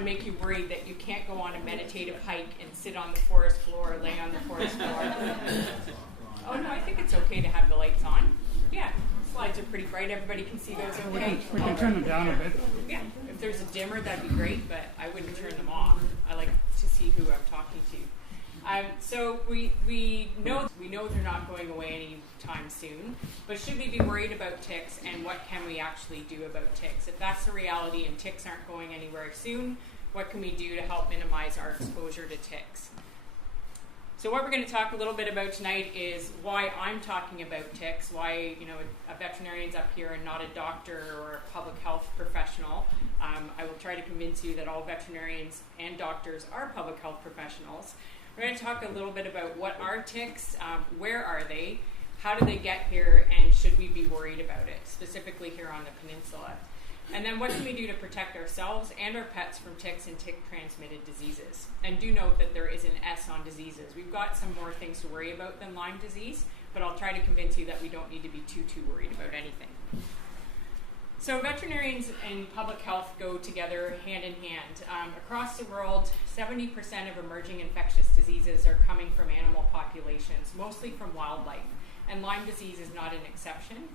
make you worried that you can't go on a meditative hike and sit on the forest floor or lay on the forest floor. Oh no, I think it's okay to have the lights on. Yeah, slides are pretty bright. Everybody can see those okay. We can turn them down a bit. Yeah, if there's a dimmer, that'd be great, but I wouldn't turn them off. I like to see who I'm talking to. So we know they're not going away anytime soon, but should we be worried about ticks, and what can we actually do about ticks? If that's the reality and ticks aren't going anywhere soon, what can we do to help minimize our exposure to ticks? So what we're going to talk a little bit about tonight is why I'm talking about ticks, why a veterinarian's up here and not a doctor or a public health professional. I will try to convince you that all veterinarians and doctors are public health professionals. We're going to talk a little bit about what are ticks, where are they, how do they get here, and should we be worried about it, specifically here on the peninsula. And then what can we do to protect ourselves and our pets from ticks and tick-transmitted diseases? And do note that there is an S on diseases. We've got some more things to worry about than Lyme disease, but I'll try to convince you that we don't need to be too worried about anything. So veterinarians and public health go together hand in hand. Across the world, 70% of emerging infectious diseases are coming from animal populations, mostly from wildlife. And Lyme disease is not an exception.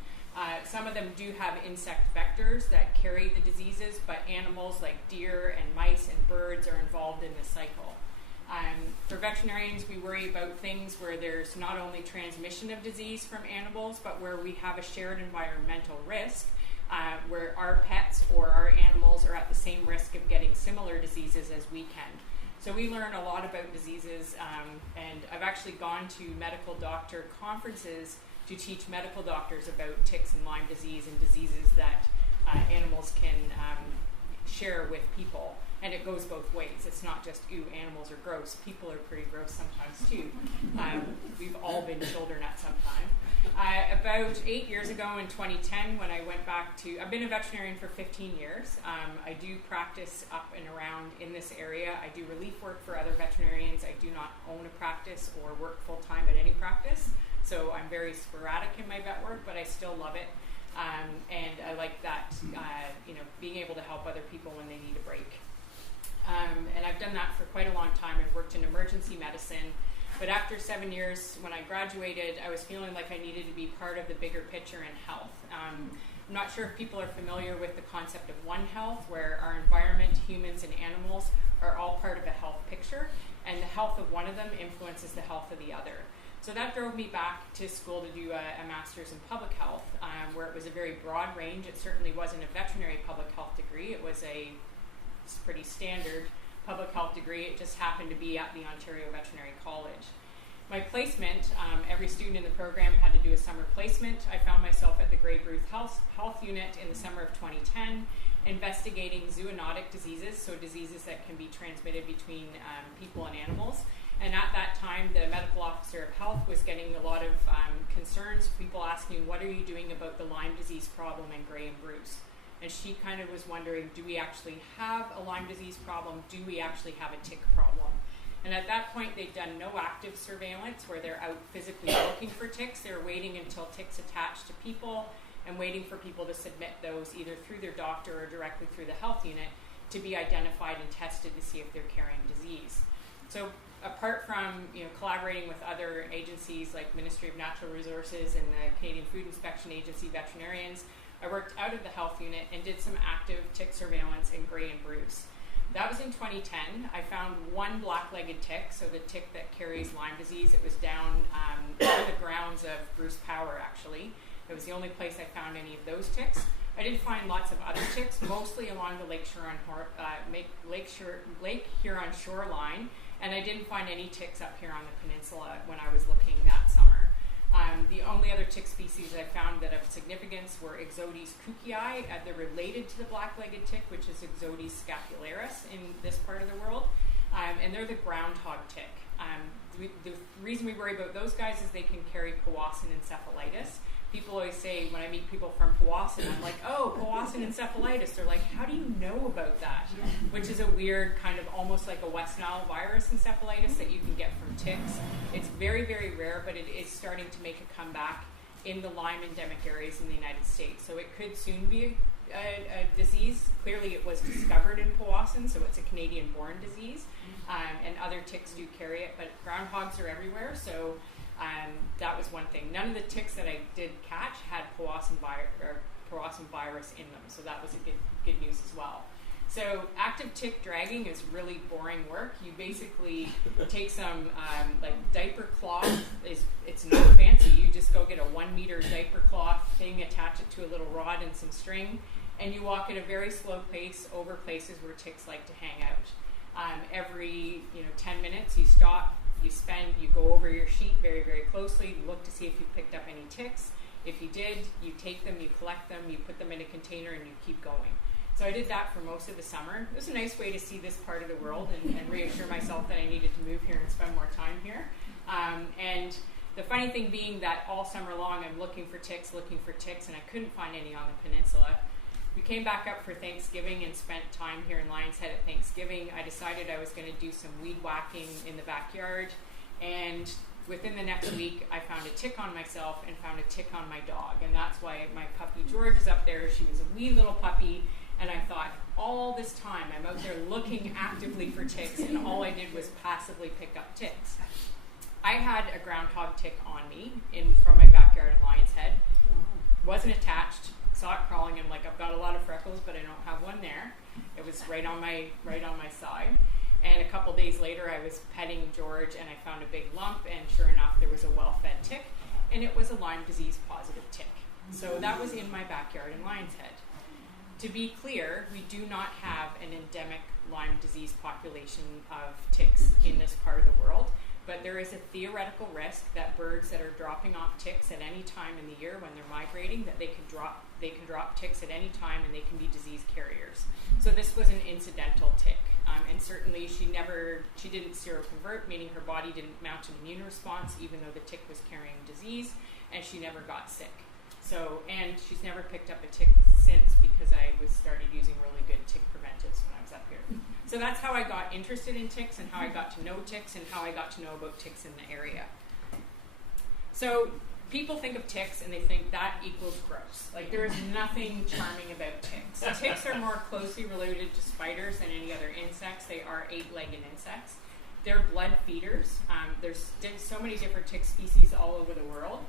Some of them do have insect vectors that carry the diseases, but animals like deer and mice and birds are involved in the cycle. For veterinarians, we worry about things where there's not only transmission of disease from animals, but where we have a shared environmental risk, where our pets or our animals are at the same risk of getting similar diseases as we can. So we learn a lot about diseases, and I've actually gone to medical doctor conferences to teach medical doctors about ticks and Lyme disease and diseases that animals can share with people. And it goes both ways. It's not just, ooh, animals are gross. People are pretty gross sometimes too. We've all been children at some time. About 8 years ago in 2010, when I went back to, I've been a veterinarian for 15 years. I do practice up and around in this area. I do relief work for other veterinarians. I do not own a practice or work full-time at any practice. So I'm very sporadic in my vet work, but I still love it. And I like that, being able to help other people when they need a break. And I've done that for quite a long time. I've worked in emergency medicine. But after 7 years, when I graduated, I was feeling like I needed to be part of the bigger picture in health. I'm not sure if people are familiar with the concept of One Health, where our environment, humans, and animals are all part of a health picture, and the health of one of them influences the health of the other. So that drove me back to school to do a master's in public health, where it was a very broad range. It certainly wasn't a veterinary public health degree. It was a pretty standard public health degree. It just happened to be at the Ontario Veterinary College. My placement, every student in the program had to do a summer placement. I found myself at the Grey Bruce Health Unit in the summer of 2010, investigating zoonotic diseases, so diseases that can be transmitted between people and animals. And at that time, the medical officer of health was getting a lot of concerns, people asking, what are you doing about the Lyme disease problem in Grey and Bruce? And she kind of was wondering, do we actually have a Lyme disease problem? Do we actually have a tick problem? And at that point, they'd done no active surveillance where they're out physically looking for ticks. They were waiting until ticks attached to people and waiting for people to submit those either through their doctor or directly through the health unit to be identified and tested to see if they're carrying disease. So apart from collaborating with other agencies like Ministry of Natural Resources and the Canadian Food Inspection Agency veterinarians, I worked out of the health unit and did some active tick surveillance in Grey and Bruce. That was in 2010. I found one black-legged tick, so the tick that carries Lyme disease. It was down on the grounds of Bruce Power, actually. It was the only place I found any of those ticks. I did find lots of other ticks, mostly along the Lake Huron shoreline, and I didn't find any ticks up here on the peninsula when I was looking that summer. The only other tick species I found that of significance were Ixodes cookii. They're related to the black-legged tick, which is Ixodes scapularis in this part of the world, and they're the groundhog tick. The reason we worry about those guys is they can carry Powassan encephalitis. People always say, when I meet people from Powassan, I'm like, oh, Powassan encephalitis. They're like, how do you know about that? Which is a weird kind of almost like a West Nile virus encephalitis that you can get from ticks. It's very, very rare, but it is starting to make a comeback in the Lyme endemic areas in the United States. So it could soon be a disease. Clearly it was discovered in Powassan, so it's a Canadian-born disease, and other ticks do carry it, but groundhogs are everywhere, so that was one thing. None of the ticks that I did catch had Powassan virus in them, so that was a good news as well. So active tick dragging is really boring work. You basically take some diaper cloth. It's not fancy. You just go get a 1 meter diaper cloth thing, attach it to a little rod and some string, and you walk at a very slow pace over places where ticks like to hang out. Every 10 minutes you stop, you go over your sheet very, very closely, you look to see if you picked up any ticks. If you did, you take them, you collect them, you put them in a container, and you keep going. So I did that for most of the summer. It was a nice way to see this part of the world and reassure myself that I needed to move here and spend more time here. And the funny thing being that all summer long I'm looking for ticks, and I couldn't find any on the peninsula. We came back up for Thanksgiving and spent time here in Lions Head at Thanksgiving. I decided I was going to do some weed whacking in the backyard, and within the next week I found a tick on myself and found a tick on my dog, and that's why my puppy George is up there. She was a wee little puppy, and I thought, all this time I'm out there looking actively for ticks, and all I did was passively pick up ticks. I had a groundhog tick on me from my backyard in Lions Head. Wasn't attached. Saw it crawling. I'm like, I've got a lot of freckles, but I don't have one there. It was right on my side. And a couple days later, I was petting George, and I found a big lump. And sure enough, there was a well-fed tick, and it was a Lyme disease positive tick. So that was in my backyard in Lions Head. To be clear, we do not have an endemic Lyme disease population of ticks in this part of the world, but there is a theoretical risk that birds that are dropping off ticks at any time in the year when they're migrating, that they can drop ticks at any time, and they can be disease carriers. So this was an incidental tick, and certainly she didn't seroconvert, meaning her body didn't mount an immune response even though the tick was carrying disease, and she never got sick. So, and she's never picked up a tick since, because I started using really good tick preventives when I was up here. So that's how I got interested in ticks, and how I got to know ticks, and how I got to know about ticks in the area. So people think of ticks and they think that equals gross. Like, there is nothing charming about ticks. Ticks are more closely related to spiders than any other insects. They are 8-legged insects. They're blood feeders. There's so many different tick species all over the world.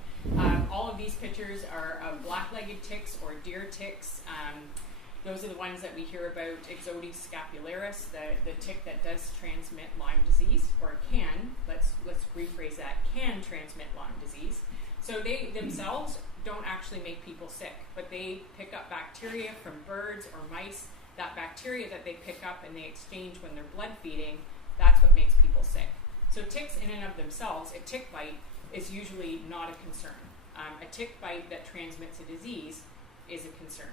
All of these pictures are of black-legged ticks or deer ticks. Those are the ones that we hear about, Ixodes scapularis, the tick that does transmit Lyme disease, or can, let's rephrase that, can transmit Lyme disease. So they themselves don't actually make people sick, but they pick up bacteria from birds or mice. That bacteria that they pick up and they exchange when they're blood feeding, that's what makes people sick. So ticks in and of themselves, a tick bite is usually not a concern. A tick bite that transmits a disease is a concern.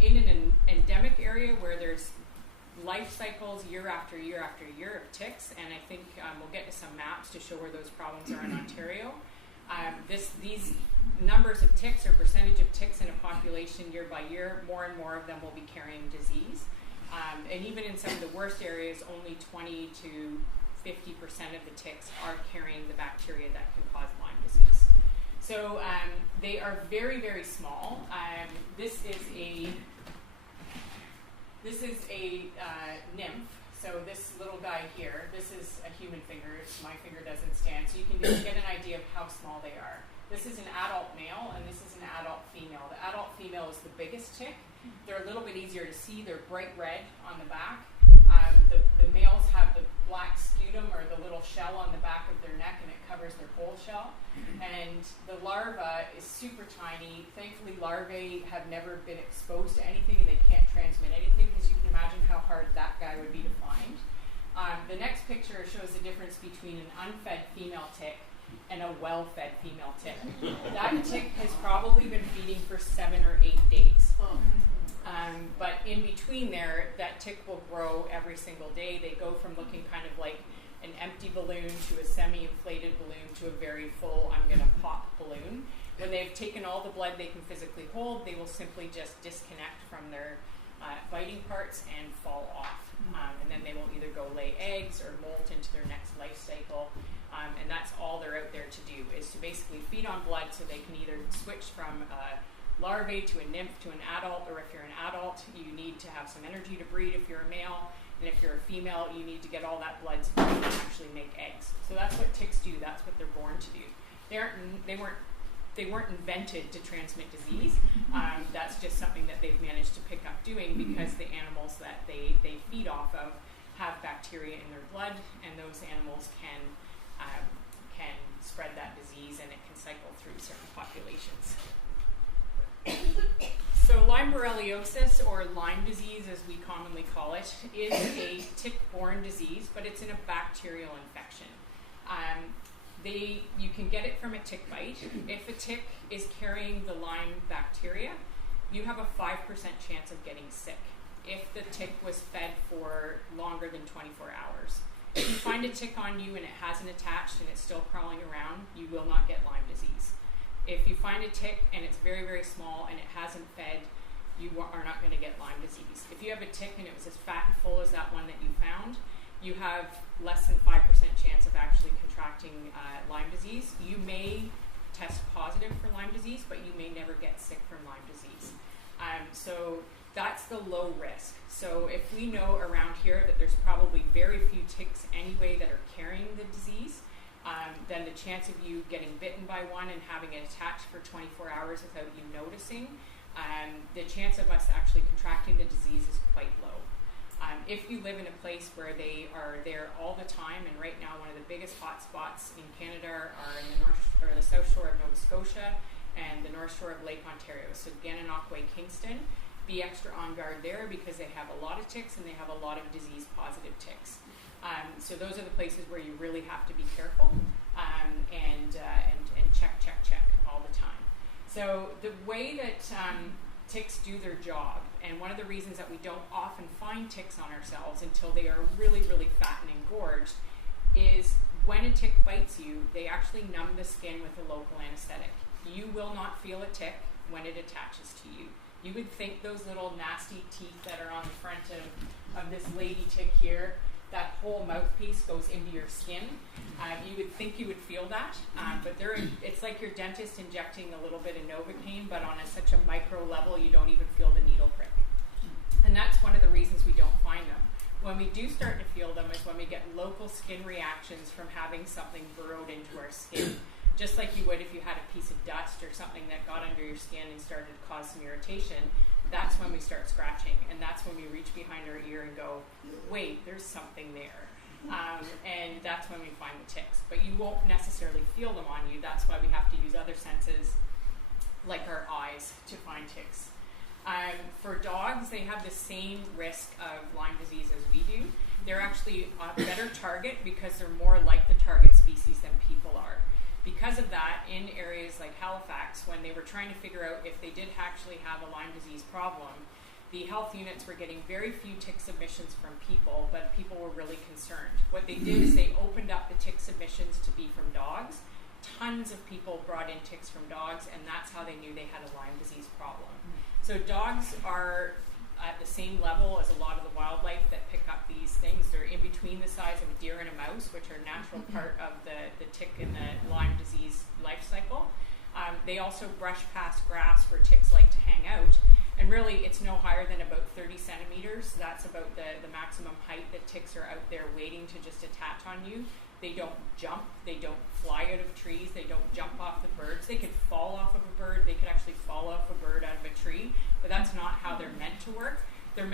In an endemic area where there's life cycles year after year after year of ticks, and I think we'll get to some maps to show where those problems are in Ontario. These numbers of ticks, or percentage of ticks in a population year by year, more and more of them will be carrying disease. And even in some of the worst areas, only 20 to 50% of the ticks are carrying the bacteria that can cause Lyme disease. So they are very, very small. This is a nymph. So this little guy here, this is a human finger. My finger doesn't stand. So you can just get an idea of how small they are. This is an adult male, and this is an adult female. The adult female is the biggest tick. They're a little bit easier to see. They're bright red on the back. The males have the black sputum, or the little shell on the back of their neck, and it covers their whole shell. And the larva is super tiny. Thankfully, larvae have never been exposed to anything, and they can't transmit anything, because you can imagine how hard that guy would be to find. The next picture shows the difference between an unfed female tick and a well-fed female tick. That tick has probably been feeding for 7 or 8 days. But in between there, that tick will grow every single day. They go from looking kind of like an empty balloon to a semi-inflated balloon to a very full, I'm going to pop balloon. When they've taken all the blood they can physically hold, they will simply just disconnect from their biting parts and fall off. And then they will either go lay eggs or molt into their next life cycle. And that's all they're out there to do, is to basically feed on blood, so they can either switch from larvae to a nymph to an adult, or if you're an adult, you need to have some energy to breed if you're a male, and if you're a female, you need to get all that blood so you can actually make eggs. So that's what ticks do. That's what they're born to do. They weren't invented to transmit disease. That's just something that they've managed to pick up doing because the animals that they feed off of have bacteria in their blood, and those animals can spread that disease, and it can cycle through certain populations. So Lyme borreliosis, or Lyme disease as we commonly call it, is a tick-borne disease, but it's in a bacterial infection. You can get it from a tick bite. If a tick is carrying the Lyme bacteria, you have a 5% chance of getting sick if the tick was fed for longer than 24 hours. If you find a tick on you and it hasn't attached and it's still crawling around, you will not get Lyme disease. If you find a tick and it's very, very small and it hasn't fed, you are not going to get Lyme disease. If you have a tick and it was as fat and full as that one that you found, you have less than 5% chance of actually contracting Lyme disease. You may test positive for Lyme disease, but you may never get sick from Lyme disease. So that's the low risk. So if we know around here that there's probably very few ticks anyway that are carrying the disease, then the chance of you getting bitten by one and having it attached for 24 hours without you noticing, the chance of us actually contracting the disease is quite low. If you live in a place where they are there all the time, and right now one of the biggest hot spots in Canada are in the south shore of Nova Scotia and the north shore of Lake Ontario, so Gananoque, Kingston, be extra on guard there because they have a lot of ticks and they have a lot of disease-positive ticks. So those are the places where you really have to be careful and check all the time. So the way that ticks do their job, and one of the reasons that we don't often find ticks on ourselves until they are really, really fat and engorged, is when a tick bites you, they actually numb the skin with a local anesthetic. You will not feel a tick when it attaches to you. You would think those little nasty teeth that are on the front of this lady tick here, that whole mouthpiece goes into your skin. You would think you would feel that, but it's like your dentist injecting a little bit of Novocaine, but on such a micro level, you don't even feel the needle prick. And that's one of the reasons we don't find them. When we do start to feel them is when we get local skin reactions from having something burrowed into our skin. Just like you would if you had a piece of dust or something that got under your skin and started to cause some irritation, that's when we start scratching, and that's when we reach behind our ear and go, wait, there's something there. And that's when we find the ticks. But you won't necessarily feel them on you. That's why we have to use other senses, like our eyes, to find ticks. For dogs, they have the same risk of Lyme disease as we do. They're actually a better target because they're more like the target species than people are. Because of that, in areas like Halifax, when they were trying to figure out if they did actually have a Lyme disease problem, the health units were getting very few tick submissions from people, but people were really concerned. What they did is they opened up the tick submissions to be from dogs. Tons of people brought in ticks from dogs, and that's how they knew they had a Lyme disease problem. So dogs are at the same level as a lot of the wildlife that pick up these things. They're in between the size of a deer and a mouse, which are a natural part of the tick and the Lyme disease life cycle. They also brush past grass where ticks like to hang out, and really it's no higher than about 30 centimeters. That's about the maximum height that ticks are out there waiting to just attach on you. They don't jump, they don't fly out of trees, they don't jump off the birds. They could fall off of a bird, they could actually fall off a bird out of a tree, but that's not how they're meant to work. They're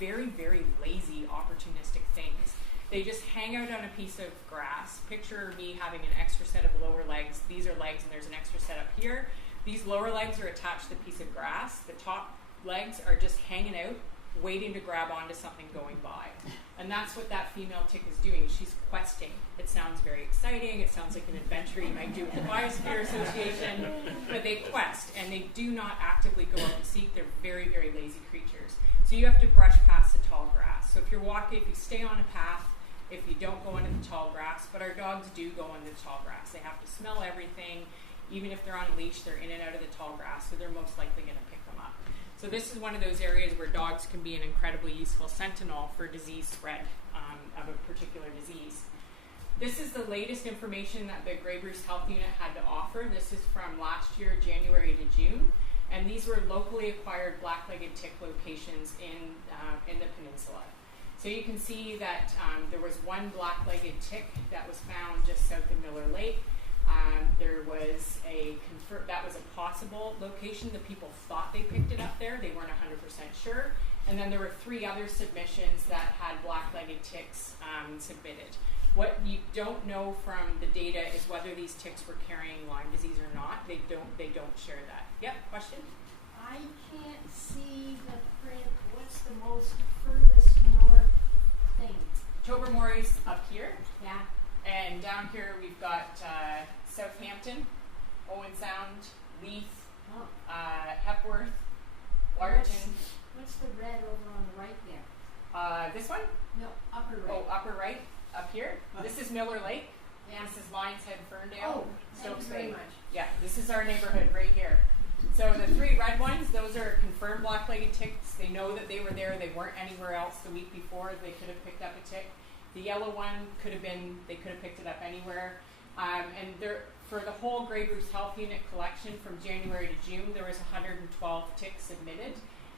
very, very lazy, opportunistic things. They just hang out on a piece of grass. Picture me having an extra set of lower legs. These are legs and there's an extra set up here. These lower legs are attached to the piece of grass. The top legs are just hanging out, waiting to grab onto something going by. And that's what that female tick is doing. She's questing. It sounds very exciting. It sounds like an adventure you might do with the Biosphere Association. But they quest, and they do not actively go out and seek. They're very, very lazy creatures. So you have to brush past the tall grass. So if you're walking, if you stay on a path, if you don't go into the tall grass, but our dogs do go into the tall grass. They have to smell everything. Even if they're on a leash, they're in and out of the tall grass, so they're most likely going to pick them up. So this is one of those areas where dogs can be an incredibly useful sentinel for disease spread of a particular disease. This is the latest information that the Grey Bruce Health Unit had to offer. This is from last year, January to June. And these were locally acquired black-legged tick locations in the peninsula. So you can see that there was one black-legged tick that was found just south of Miller Lake. There was that was a possible location. The people thought they picked it up there. They weren't 100% sure. And then there were 3 other submissions that had black-legged ticks submitted. What you don't know from the data is whether these ticks were carrying Lyme disease or not. They don't share that. Yep, question? I can't see the print. What's the most furthest north thing? Tobermory's up here. Yeah. And down here we've got Southampton, Owen Sound, Leith, Hepworth, Waterton. What's the red over on the right there? This one? No, upper right. Oh, upper right, up here. This is Miller Lake. Yeah. This is Lions Head, Ferndale, Oh, thank Stokes you very Bay. much. Yeah, this is our neighborhood right here. So the 3 red ones, those are confirmed black-legged ticks. They know that they were there. They weren't anywhere else the week before. They could have picked up a tick. The yellow one they could have picked it up anywhere. And for the whole Grey Bruce Health Unit collection from January to June, there was 112 ticks submitted,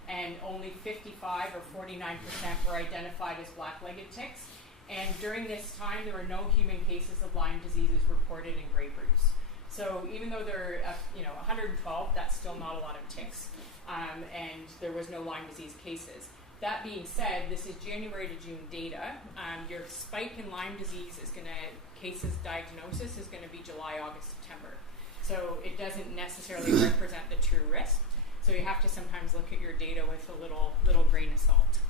and only 55 or 49% were identified as black-legged ticks. And during this time, there were no human cases of Lyme diseases reported in Grey Bruce. So even though there are 112, that's still not a lot of ticks, and there was no Lyme disease cases. That being said, this is January to June data. Your spike in Lyme disease cases diagnosis is going to be July, August, September. So it doesn't necessarily represent the true risk. So you have to sometimes look at your data with a little grain of salt.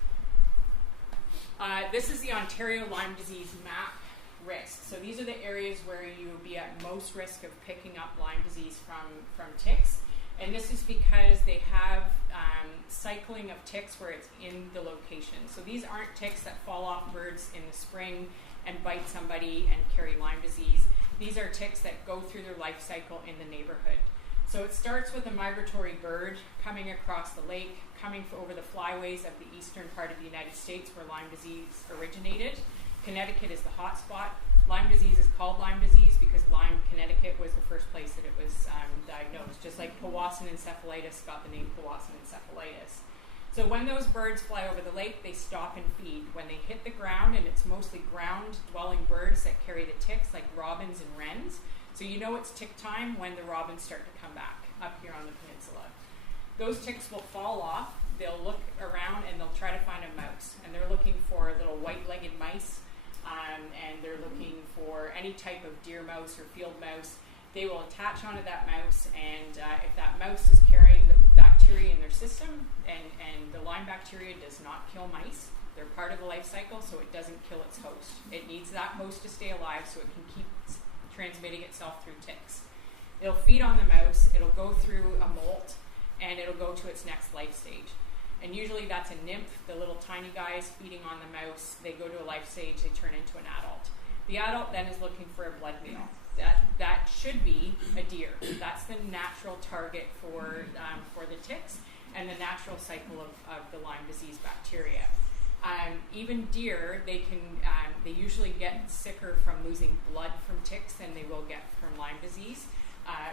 This is the Ontario Lyme disease map risk. So these are the areas where you would be at most risk of picking up Lyme disease from ticks. And this is because they have cycling of ticks where it's in the location. So these aren't ticks that fall off birds in the spring and bite somebody and carry Lyme disease. These are ticks that go through their life cycle in the neighborhood. So it starts with a migratory bird coming across the lake, coming over the flyways of the eastern part of the United States where Lyme disease originated. Connecticut is the hot spot. Lyme disease is called Lyme disease because Lyme, Connecticut was the first place that it was diagnosed, just like Powassan encephalitis got the name Powassan encephalitis. So when those birds fly over the lake, they stop and feed. When they hit the ground, and it's mostly ground-dwelling birds that carry the ticks, like robins and wrens. So you know it's tick time when the robins start to come back up here on the peninsula. Those ticks will fall off. They'll look around and they'll try to find a mouse. And they're looking for little white-legged mice. And they're looking for any type of deer mouse or field mouse. They will attach onto that mouse, and if that mouse is carrying the bacteria in their system, and the Lyme bacteria does not kill mice, they're part of the life cycle, so it doesn't kill its host. It needs that host to stay alive so it can keep transmitting itself through ticks. It'll feed on the mouse, it'll go through a molt, and it'll go to its next life stage. And usually that's a nymph, the little tiny guys feeding on the mouse. They go to a life stage, they turn into an adult. The adult then is looking for a blood meal. That should be a deer. That's the natural target for the ticks and the natural cycle of the Lyme disease bacteria. Even deer, they usually get sicker from losing blood from ticks than they will get from Lyme disease.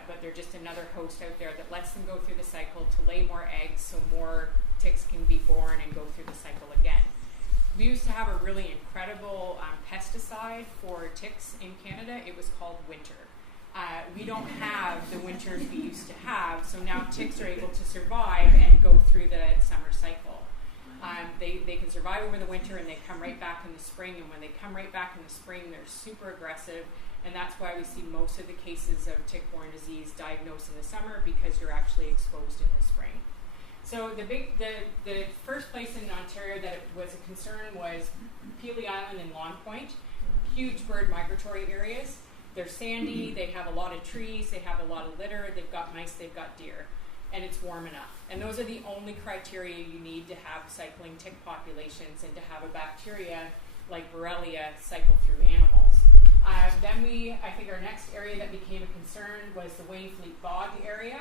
But they're just another host out there that lets them go through the cycle to lay more eggs so more ticks can be born and go through the cycle again. We used to have a really incredible pesticide for ticks in Canada. It was called Winter. We don't have the winters we used to have, so now ticks are able to survive and go through the summer cycle. They can survive over the winter and they come right back in the spring, and when they come right back in the spring, they're super aggressive, and that's why we see most of the cases of tick-borne disease diagnosed in the summer, because you're actually exposed in the spring. So the first place in Ontario that it was a concern was Peely Island and Long Point, huge bird migratory areas. They're sandy, they have a lot of trees, they have a lot of litter, they've got mice, they've got deer, and it's warm enough. And those are the only criteria you need to have cycling tick populations and to have a bacteria like Borrelia cycle through animals. Then I think our next area that became a concern was the Wainfleet Bog area.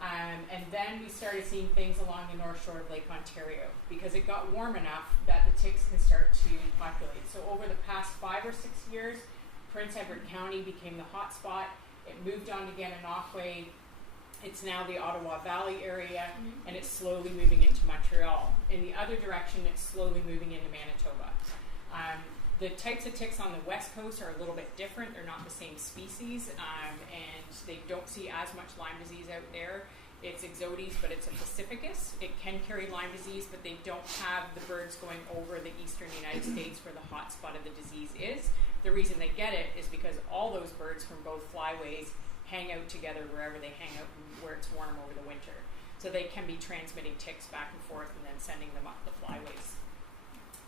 And then we started seeing things along the north shore of Lake Ontario because it got warm enough that the ticks can start to populate. So over the past 5 or 6 years, Prince Edward County became the hot spot. It moved on to Gananoque, It's now the Ottawa Valley area, and it's slowly moving into Montreal. In the other direction, it's slowly moving into Manitoba. The types of ticks on the west coast are a little bit different. They're not the same species, and they don't see as much Lyme disease out there. It's Ixodes, but it's a Pacificus. It can carry Lyme disease, but they don't have the birds going over the eastern United States where the hot spot of the disease is. The reason they get it is because all those birds from both flyways hang out together wherever they hang out where it's warm over the winter. So they can be transmitting ticks back and forth and then sending them up the flyways.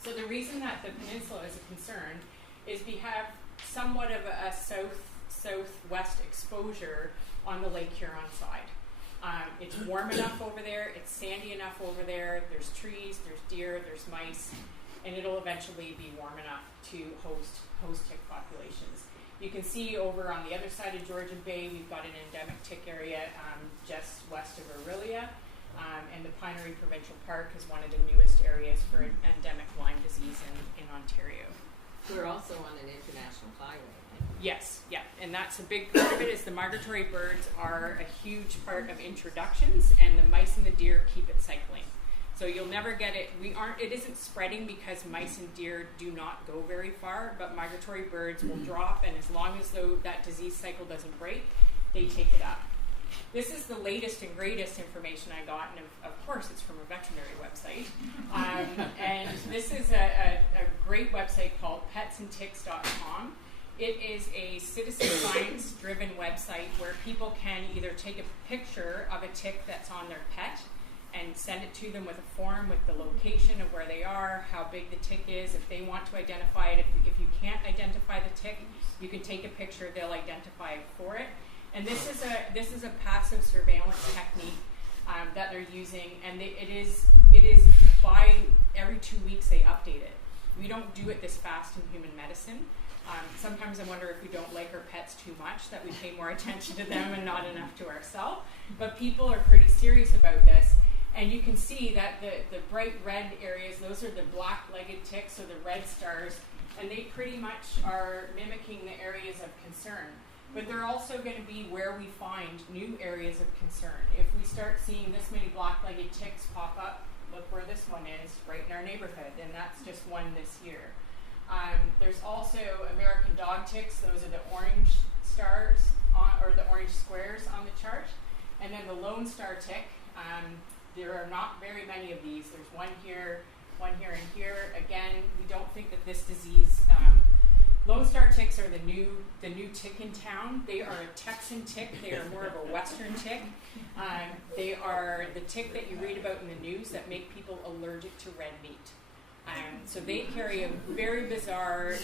So the reason that the peninsula is a concern is we have somewhat of a southwest exposure on the Lake Huron side. It's warm enough over there, it's sandy enough over there, there's trees, there's deer, there's mice, and it'll eventually be warm enough to host tick populations. You can see over on the other side of Georgian Bay, we've got an endemic tick area just west of Orillia. And the Pinery Provincial Park is one of the newest areas for endemic Lyme disease in Ontario. We're also on an international highway. Yes, yeah, and that's a big part of it is the migratory birds are a huge part of introductions, and the mice and the deer keep it cycling. So you'll never get it. It isn't spreading because mice and deer do not go very far, but migratory birds will drop, and as long as that disease cycle doesn't break, they take it up. This is the latest and greatest information I got, and of course it's from a veterinary website. And this is a great website called petsandticks.com. It is a citizen science-driven website where people can either take a picture of a tick that's on their pet and send it to them with a form with the location of where they are, how big the tick is, if they want to identify it. If you can't identify the tick, you can take a picture, they'll identify it for it. And this is a passive surveillance technique that they're using, and it is by every 2 weeks they update it. We don't do it this fast in human medicine. Sometimes I wonder if we don't like our pets too much, that we pay more attention to them and not enough to ourselves. But people are pretty serious about this, and you can see that the bright red areas, those are the black-legged ticks, or the red stars, and they pretty much are mimicking the areas of concern. But they're also going to be where we find new areas of concern. If we start seeing this many black-legged ticks pop up, look where this one is, right in our neighborhood, and that's just one this year. There's also American dog ticks. Those are the orange stars, or the orange squares on the chart. And then the Lone Star tick, there are not very many of these. There's one here, and here. Again, we don't think that this disease... Lone Star ticks are the new tick in town. They are a Texan tick. They are more of a Western tick. They are the tick that you read about in the news that make people allergic to red meat. So they carry a very bizarre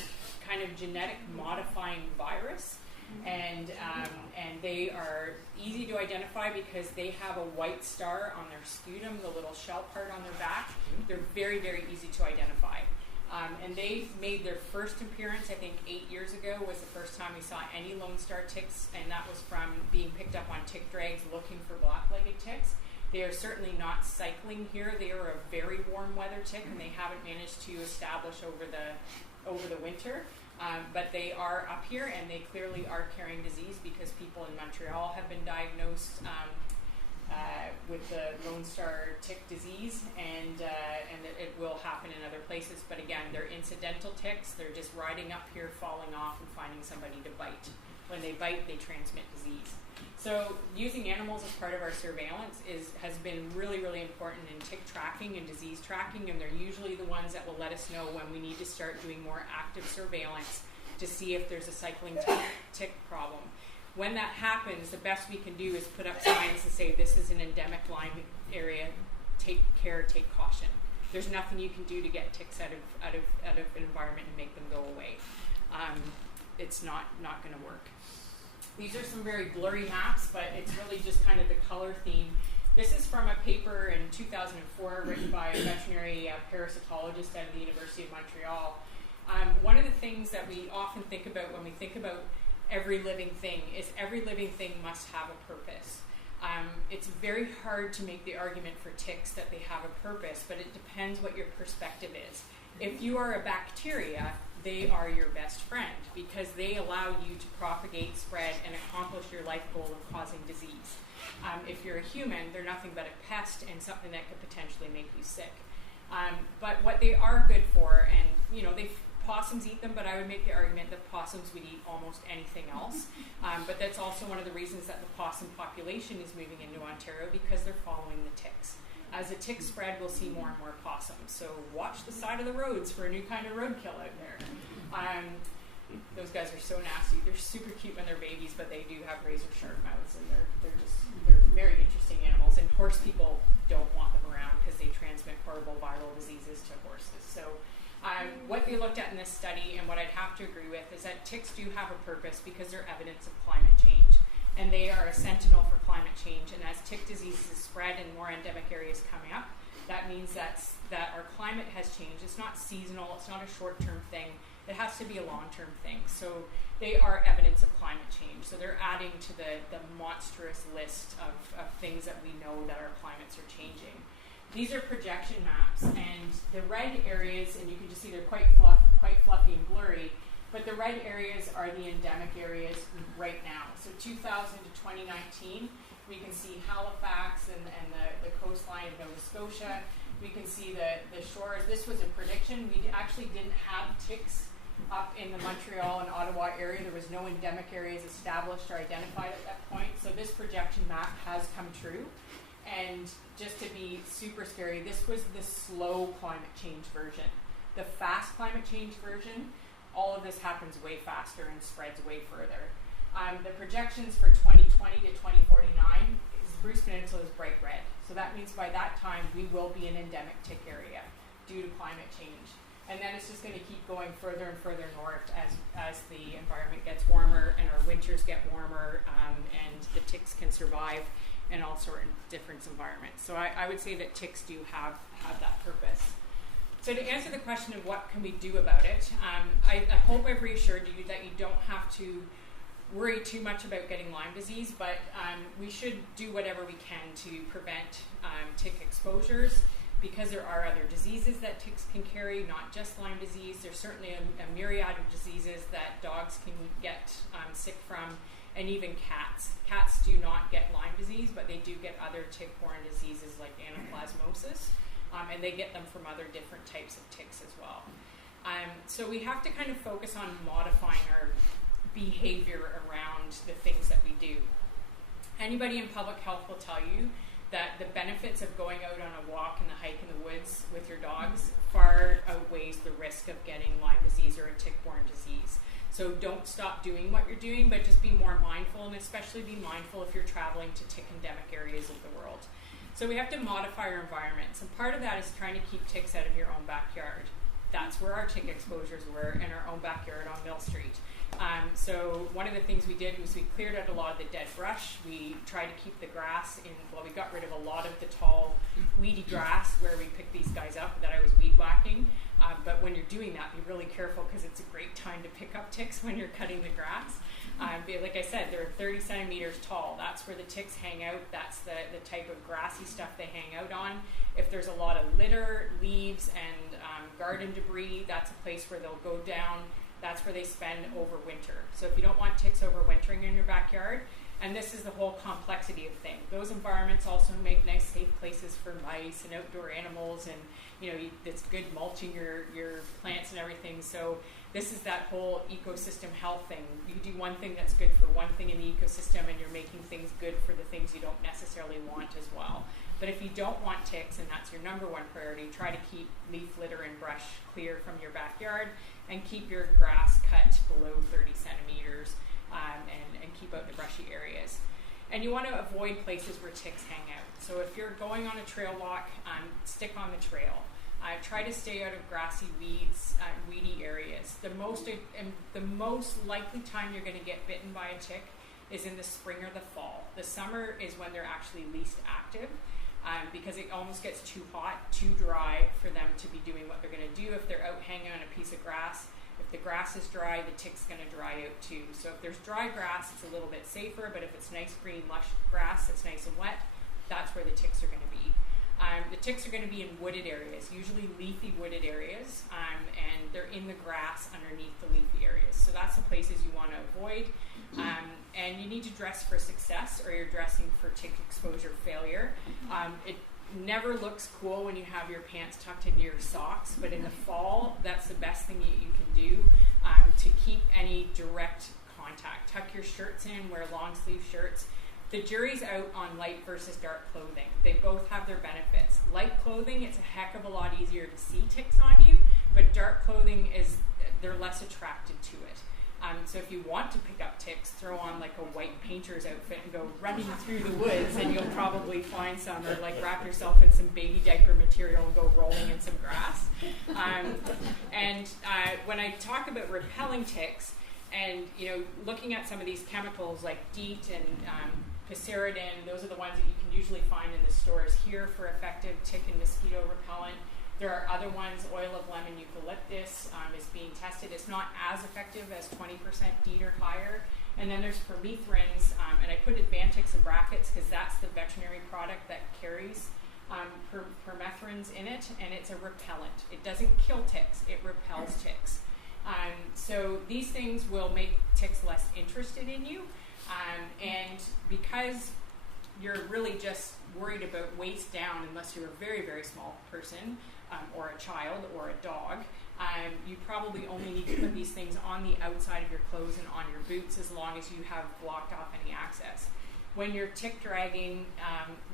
kind of genetic modifying virus, and they are easy to identify because they have a white star on their sputum, the little shell part on their back. They're very, very easy to identify. And they made their first appearance, I think 8 years ago, was the first time we saw any Lone Star ticks, and that was from being picked up on tick drags looking for black-legged ticks. They are certainly not cycling here. They are a very warm weather tick, and they haven't managed to establish over the winter. But they are up here, and they clearly are carrying disease because people in Montreal have been diagnosed with the Lone Star tick disease, and it will happen in other places. But again, they're incidental ticks. They're just riding up here, falling off, and finding somebody to bite. When they bite, they transmit disease. So using animals as part of our surveillance has been really, really important in tick tracking and disease tracking, and they're usually the ones that will let us know when we need to start doing more active surveillance to see if there's a cycling tick problem. When that happens, the best we can do is put up signs and say, this is an endemic Lyme area, take care, take caution. There's nothing you can do to get ticks out of an environment and make them go away. It's not going to work. These are some very blurry maps, but it's really just kind of the color theme. This is from a paper in 2004 written by a veterinary parasitologist out of the University of Montreal. One of the things that we often think about when we think about every living thing is every living thing must have a purpose. It's very hard to make the argument for ticks that they have a purpose, but it depends what your perspective is. If you are a bacteria, they are your best friend because they allow you to propagate, spread, and accomplish your life goal of causing disease. If you're a human, they're nothing but a pest and something that could potentially make you sick. But what they are good for, and possums eat them, but I would make the argument that possums would eat almost anything else. But that's also one of the reasons that the possum population is moving into Ontario, because they're following the ticks. As the ticks spread, we'll see more and more possums. So watch the side of the roads for a new kind of roadkill out there. Those guys are so nasty. They're super cute when they're babies, but they do have razor sharp mouths, and they're very interesting animals. And horse people don't want them around because they transmit horrible viral diseases to horses. So what they looked at in this study, and what I'd have to agree with, is that ticks do have a purpose because they're evidence of climate change. And they are a sentinel for climate change. And as tick diseases spread and more endemic areas coming up, that means that our climate has changed. It's not seasonal. It's not a short-term thing. It has to be a long-term thing. So they are evidence of climate change. So they're adding to the monstrous list of things that we know that our climates are changing. These are projection maps, and the red areas, and you can just see they're quite fluffy and blurry, but the red areas are the endemic areas right now. So 2000 to 2019, we can see Halifax and the coastline of Nova Scotia. We can see the shores. This was a prediction. We actually didn't have ticks up in the Montreal and Ottawa area. There was no endemic areas established or identified at that point. So this projection map has come true. And just to be super scary, this was the slow climate change version. The fast climate change version, all of this happens way faster and spreads way further. The projections for 2020 to 2049 is Bruce Peninsula is bright red. So that means by that time we will be an endemic tick area due to climate change. And then it's just going to keep going further and further north as the environment gets warmer and our winters get warmer, and the ticks can survive in all sorts of different environments. So I would say that ticks do have that purpose. So to answer the question of what can we do about it, I hope I've reassured you that you don't have to worry too much about getting Lyme disease, but we should do whatever we can to prevent tick exposures, because there are other diseases that ticks can carry, not just Lyme disease. There's certainly a myriad of diseases that dogs can get sick from, and even cats. Cats do not get Lyme disease, but they do get other tick-borne diseases like anaplasmosis, and they get them from other different types of ticks as well. So we have to kind of focus on modifying our behavior around the things that we do. Anybody in public health will tell you that the benefits of going out on a walk and a hike in the woods with your dogs far outweighs the risk of getting Lyme disease or a tick-borne disease. So don't stop doing what you're doing, but just be more mindful, and especially be mindful if you're traveling to tick-endemic areas of the world. So we have to modify our environments, and part of that is trying to keep ticks out of your own backyard. That's where our tick exposures were, in our own backyard on Mill Street. So one of the things we did was we cleared out a lot of the dead brush. We tried to keep the grass in, we got rid of a lot of the tall, weedy grass where we picked these guys up that I was weed whacking. But when you're doing that, be really careful, because it's a great time to pick up ticks when you're cutting the grass. Like I said, they're 30 centimeters tall. That's where the ticks hang out. That's the type of grassy stuff they hang out on. If there's a lot of litter, leaves, and garden debris, that's a place where they'll go down. That's where they spend over winter. So if you don't want ticks overwintering in your backyard, and this is the whole complexity of things. Those environments also make nice, safe places for mice and outdoor animals, and it's good mulching your plants and everything. So this is that whole ecosystem health thing. You do one thing that's good for one thing in the ecosystem, and you're making things good for the things you don't necessarily want as well. But if you don't want ticks, and that's your number one priority, try to keep leaf litter and brush clear from your backyard, and keep your grass cut below 30 centimeters, and keep out the brushy areas. And you want to avoid places where ticks hang out. So if you're going on a trail walk, stick on the trail. Try to stay out of grassy weeds, weedy areas. The most likely time you're going to get bitten by a tick is in the spring or the fall. The summer is when they're actually least active, because it almost gets too hot, too dry for them to be doing what they're going to do. If they're out hanging on a piece of grass, if the grass is dry, the tick's going to dry out too. So if there's dry grass, it's a little bit safer, but if it's nice green lush grass that's nice and wet, that's where the ticks are going to be. The ticks are going to be in wooded areas, usually leafy wooded areas, and they're in the grass underneath the leafy areas. So that's the places you want to avoid. And you need to dress for success, or you're dressing for tick exposure failure. It never looks cool when you have your pants tucked into your socks, but in the fall, that's the best thing you can do to keep any direct contact. Tuck your shirts in, wear long sleeve shirts. The jury's out on light versus dark clothing. They both have their benefits. Light clothing, it's a heck of a lot easier to see ticks on you, but dark clothing they're less attracted to it. So if you want to pick up ticks, throw on like a white painter's outfit and go running through the woods, and you'll probably find some, or like wrap yourself in some baby diaper material and go rolling in some grass. When I talk about repelling ticks, and looking at some of these chemicals like DEET and picaridin, those are the ones that you can usually find in the stores here for effective tick and mosquito repellent. There are other ones. Oil of lemon eucalyptus is being tested. It's not as effective as 20% DEET or higher. And then there's permethrins, and I put Advantix in brackets because that's the veterinary product that carries permethrins in it, and it's a repellent. It doesn't kill ticks, it repels ticks. So these things will make ticks less interested in you, and because you're really just worried about waist down, unless you're a very, very small person, or a child or a dog, you probably only need to put these things on the outside of your clothes and on your boots, as long as you have blocked off any access. When you're tick dragging,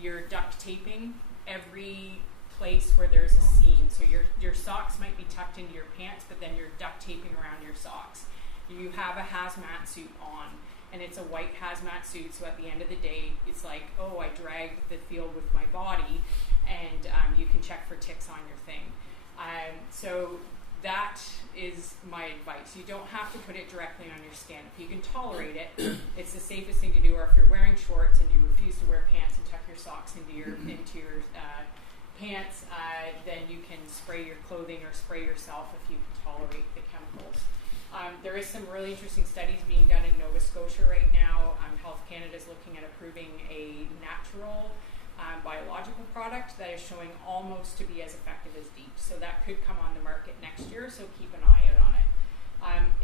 you're duct taping every place where there's a seam. So your socks might be tucked into your pants, but then you're duct taping around your socks. You have a hazmat suit on, and it's a white hazmat suit, so at the end of the day, it's like, oh, I dragged the field with my body, and you can check for ticks on your thing. So that is my advice. You don't have to put it directly on your skin. If you can tolerate it, it's the safest thing to do. Or if you're wearing shorts and you refuse to wear pants and tuck your socks into your pants, then you can spray your clothing or spray yourself if you can tolerate the chemicals. There is some really interesting studies being done in Nova Scotia right now. Health Canada is looking at approving a natural biological product that is showing almost to be as effective as DEET. So that could come on the market next year, so keep an eye out on it.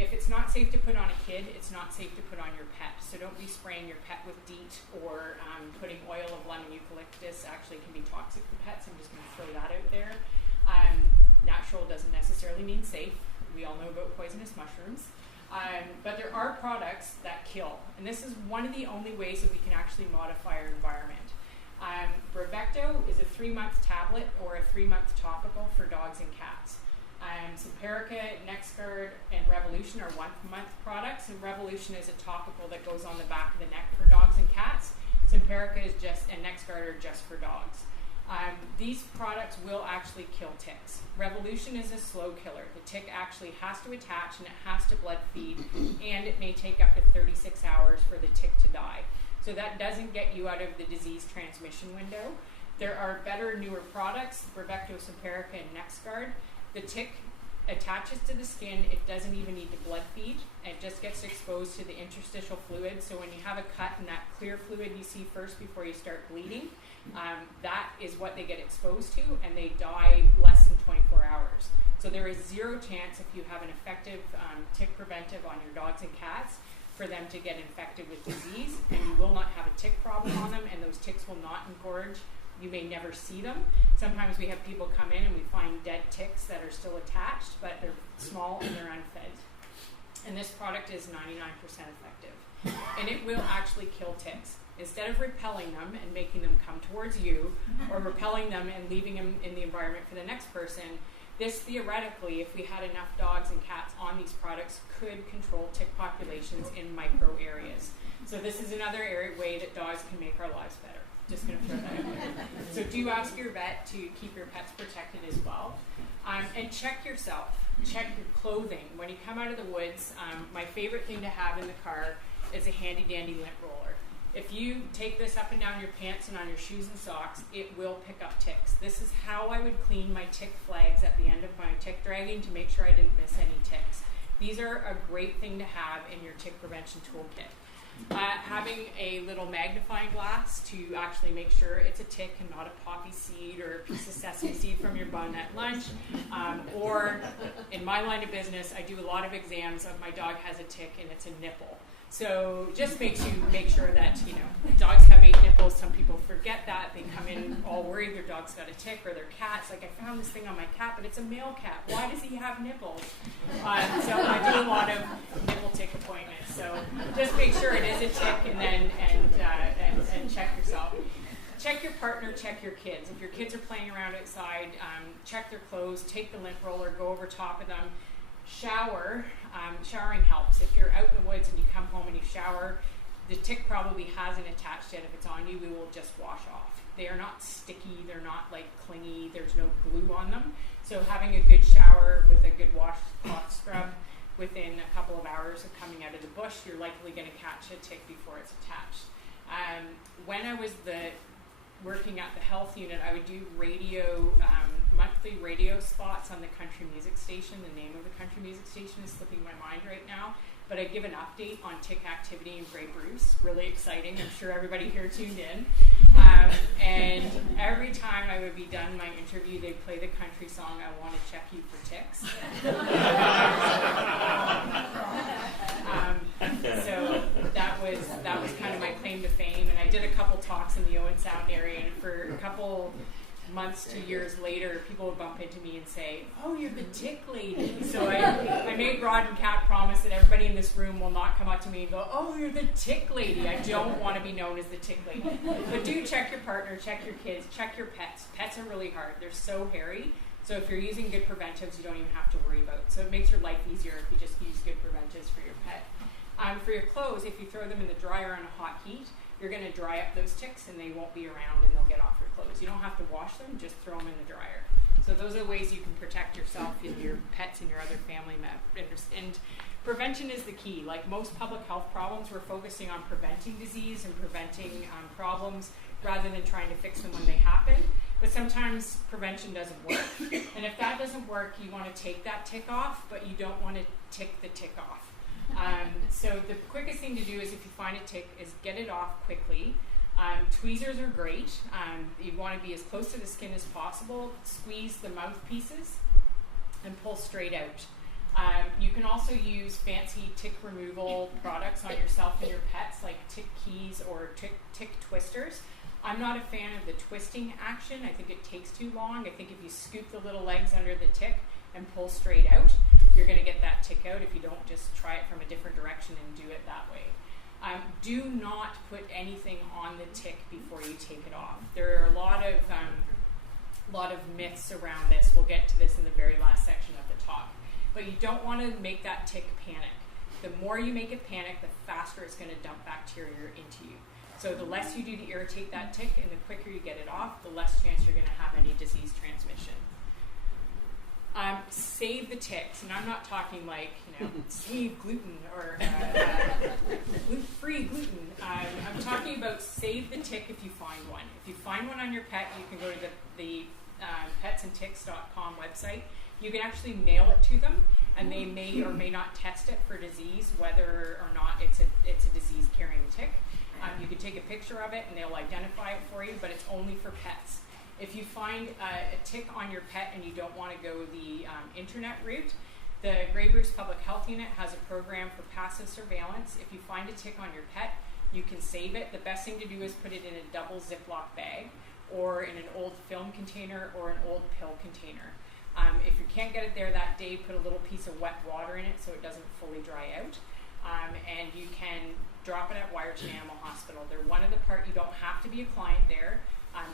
If it's not safe to put on a kid, it's not safe to put on your pet. So don't be spraying your pet with DEET, or putting oil of lemon eucalyptus actually can be toxic to pets. I'm just going to throw that out there. Natural doesn't necessarily mean safe. We all know about poisonous mushrooms. But there are products that kill. And this is one of the only ways that we can actually modify our environment. Bravecto is a 3-month tablet or a 3-month topical for dogs and cats. Simparica, NexGard, and Revolution are 1-month products, and Revolution is a topical that goes on the back of the neck for dogs and cats. Simparica is and NexGard are just for dogs. These products will actually kill ticks. Revolution is a slow killer. The tick actually has to attach, and it has to blood feed, and it may take up to 36 hours for the tick to die. So that doesn't get you out of the disease transmission window. There are better, newer products, Bravecto, Simparica, and NexGard. The tick attaches to the skin. It doesn't even need to blood feed. It just gets exposed to the interstitial fluid. So when you have a cut and that clear fluid you see first before you start bleeding, that is what they get exposed to, and they die less than 24 hours. So there is zero chance, if you have an effective tick preventive on your dogs and cats, for them to get infected with disease, and you will not have a tick problem on them, and those ticks will not engorge. You may never see them. Sometimes we have people come in and we find dead ticks that are still attached, but they're small and they're unfed. And this product is 99% effective. And it will actually kill ticks. Instead of repelling them and making them come towards you, or repelling them and leaving them in the environment for the next person, this theoretically, if we had enough dogs and cats on these products, could control tick populations in micro areas. So this is another way that dogs can make our lives better. Just going to throw that out there. So do ask your vet to keep your pets protected as well. And check yourself. Check your clothing. When you come out of the woods, my favorite thing to have in the car is a handy dandy lint roller. If you take this up and down your pants and on your shoes and socks, it will pick up ticks. This is how I would clean my tick flags at the end of my tick dragging to make sure I didn't miss any ticks. These are a great thing to have in your tick prevention toolkit. Having a little magnifying glass to actually make sure it's a tick and not a poppy seed or a piece of sesame seed from your bun at lunch. Or in my line of business, I do a lot of exams of my dog has a tick and it's a nipple. So just make sure that, dogs have 8 nipples. Some people forget that. They come in all worried their dog's got a tick, or their cat's like, I found this thing on my cat, but it's a male cat. Why does he have nipples? So I do a lot of nipple tick appointments. So just make sure it is a tick, and then and check yourself. Check your partner, check your kids. If your kids are playing around outside, check their clothes, take the lint roller, go over top of them. Shower. Showering helps. If you're out in the woods and you come home and you shower, the tick probably hasn't attached yet. If it's on you, we will just wash off. They are not sticky. They're not like clingy. There's no glue on them. So having a good shower with a good washcloth scrub within a couple of hours of coming out of the bush, you're likely going to catch a tick before it's attached. When I was working at the health unit, I would do monthly radio spots on the country music station. The name of the country music station is slipping my mind right now, but I give an update on tick activity in Grey Bruce. Really exciting. I'm sure everybody here tuned in. And every time I would be done my interview, they'd play the country song, I Want to Check You for Ticks. So that was kind of my claim to fame, and I did a couple talks in the Owen Sound area, and for a couple months to years later, people would bump into me and say, oh, you're the tick lady. So I made Rod and Kat promise that everybody in this room will not come up to me and go, oh, you're the tick lady. I don't want to be known as the tick lady. But do check your partner, check your kids, check your pets. Pets are really hard. They're so hairy. So if you're using good preventives, you don't even have to worry about it. So it makes your life easier if you just use good preventives for your pet. For your clothes, if you throw them in the dryer on a hot heat, you're going to dry up those ticks and they won't be around and they'll get off your clothes. You don't have to wash them, just throw them in the dryer. So those are the ways you can protect yourself and your pets and your other family members. And prevention is the key. Like most public health problems, we're focusing on preventing disease and preventing problems rather than trying to fix them when they happen. But sometimes prevention doesn't work. And if that doesn't work, you want to take that tick off, but you don't want to tick the tick off. So the quickest thing to do is if you find a tick is get it off quickly. Tweezers are great. You want to be as close to the skin as possible. Squeeze the mouthpieces and pull straight out. You can also use fancy tick removal products on yourself and your pets, like tick keys or tick twisters. I'm not a fan of the twisting action. I think it takes too long. I think if you scoop the little legs under the tick and pull straight out, you're going to get that tick out if you don't just try it from a different direction and do it that way. Do not put anything on the tick before you take it off. There are a lot of myths around this. We'll get to this in the very last section of the talk. But you don't want to make that tick panic. The more you make it panic, the faster it's going to dump bacteria into you. So the less you do to irritate that tick and the quicker you get it off, the less chance you're going to have any disease transmission. Save the ticks, and I'm not talking like, save gluten or free gluten. I'm talking about save the tick if you find one. If you find one on your pet, you can go to the petsandticks.com website. You can actually mail it to them, and they may or may not test it for disease, whether or not it's a disease-carrying tick. You can take a picture of it, and they'll identify it for you, but it's only for pets. If you find a tick on your pet and you don't want to go the internet route, the Grey Bruce Public Health Unit has a program for passive surveillance. If you find a tick on your pet, you can save it. The best thing to do is put it in a double Ziploc bag or in an old film container or an old pill container. If you can't get it there that day, put a little piece of wet water in it so it doesn't fully dry out. And you can drop it at Wyerton Animal Hospital. They're one of the you don't have to be a client there.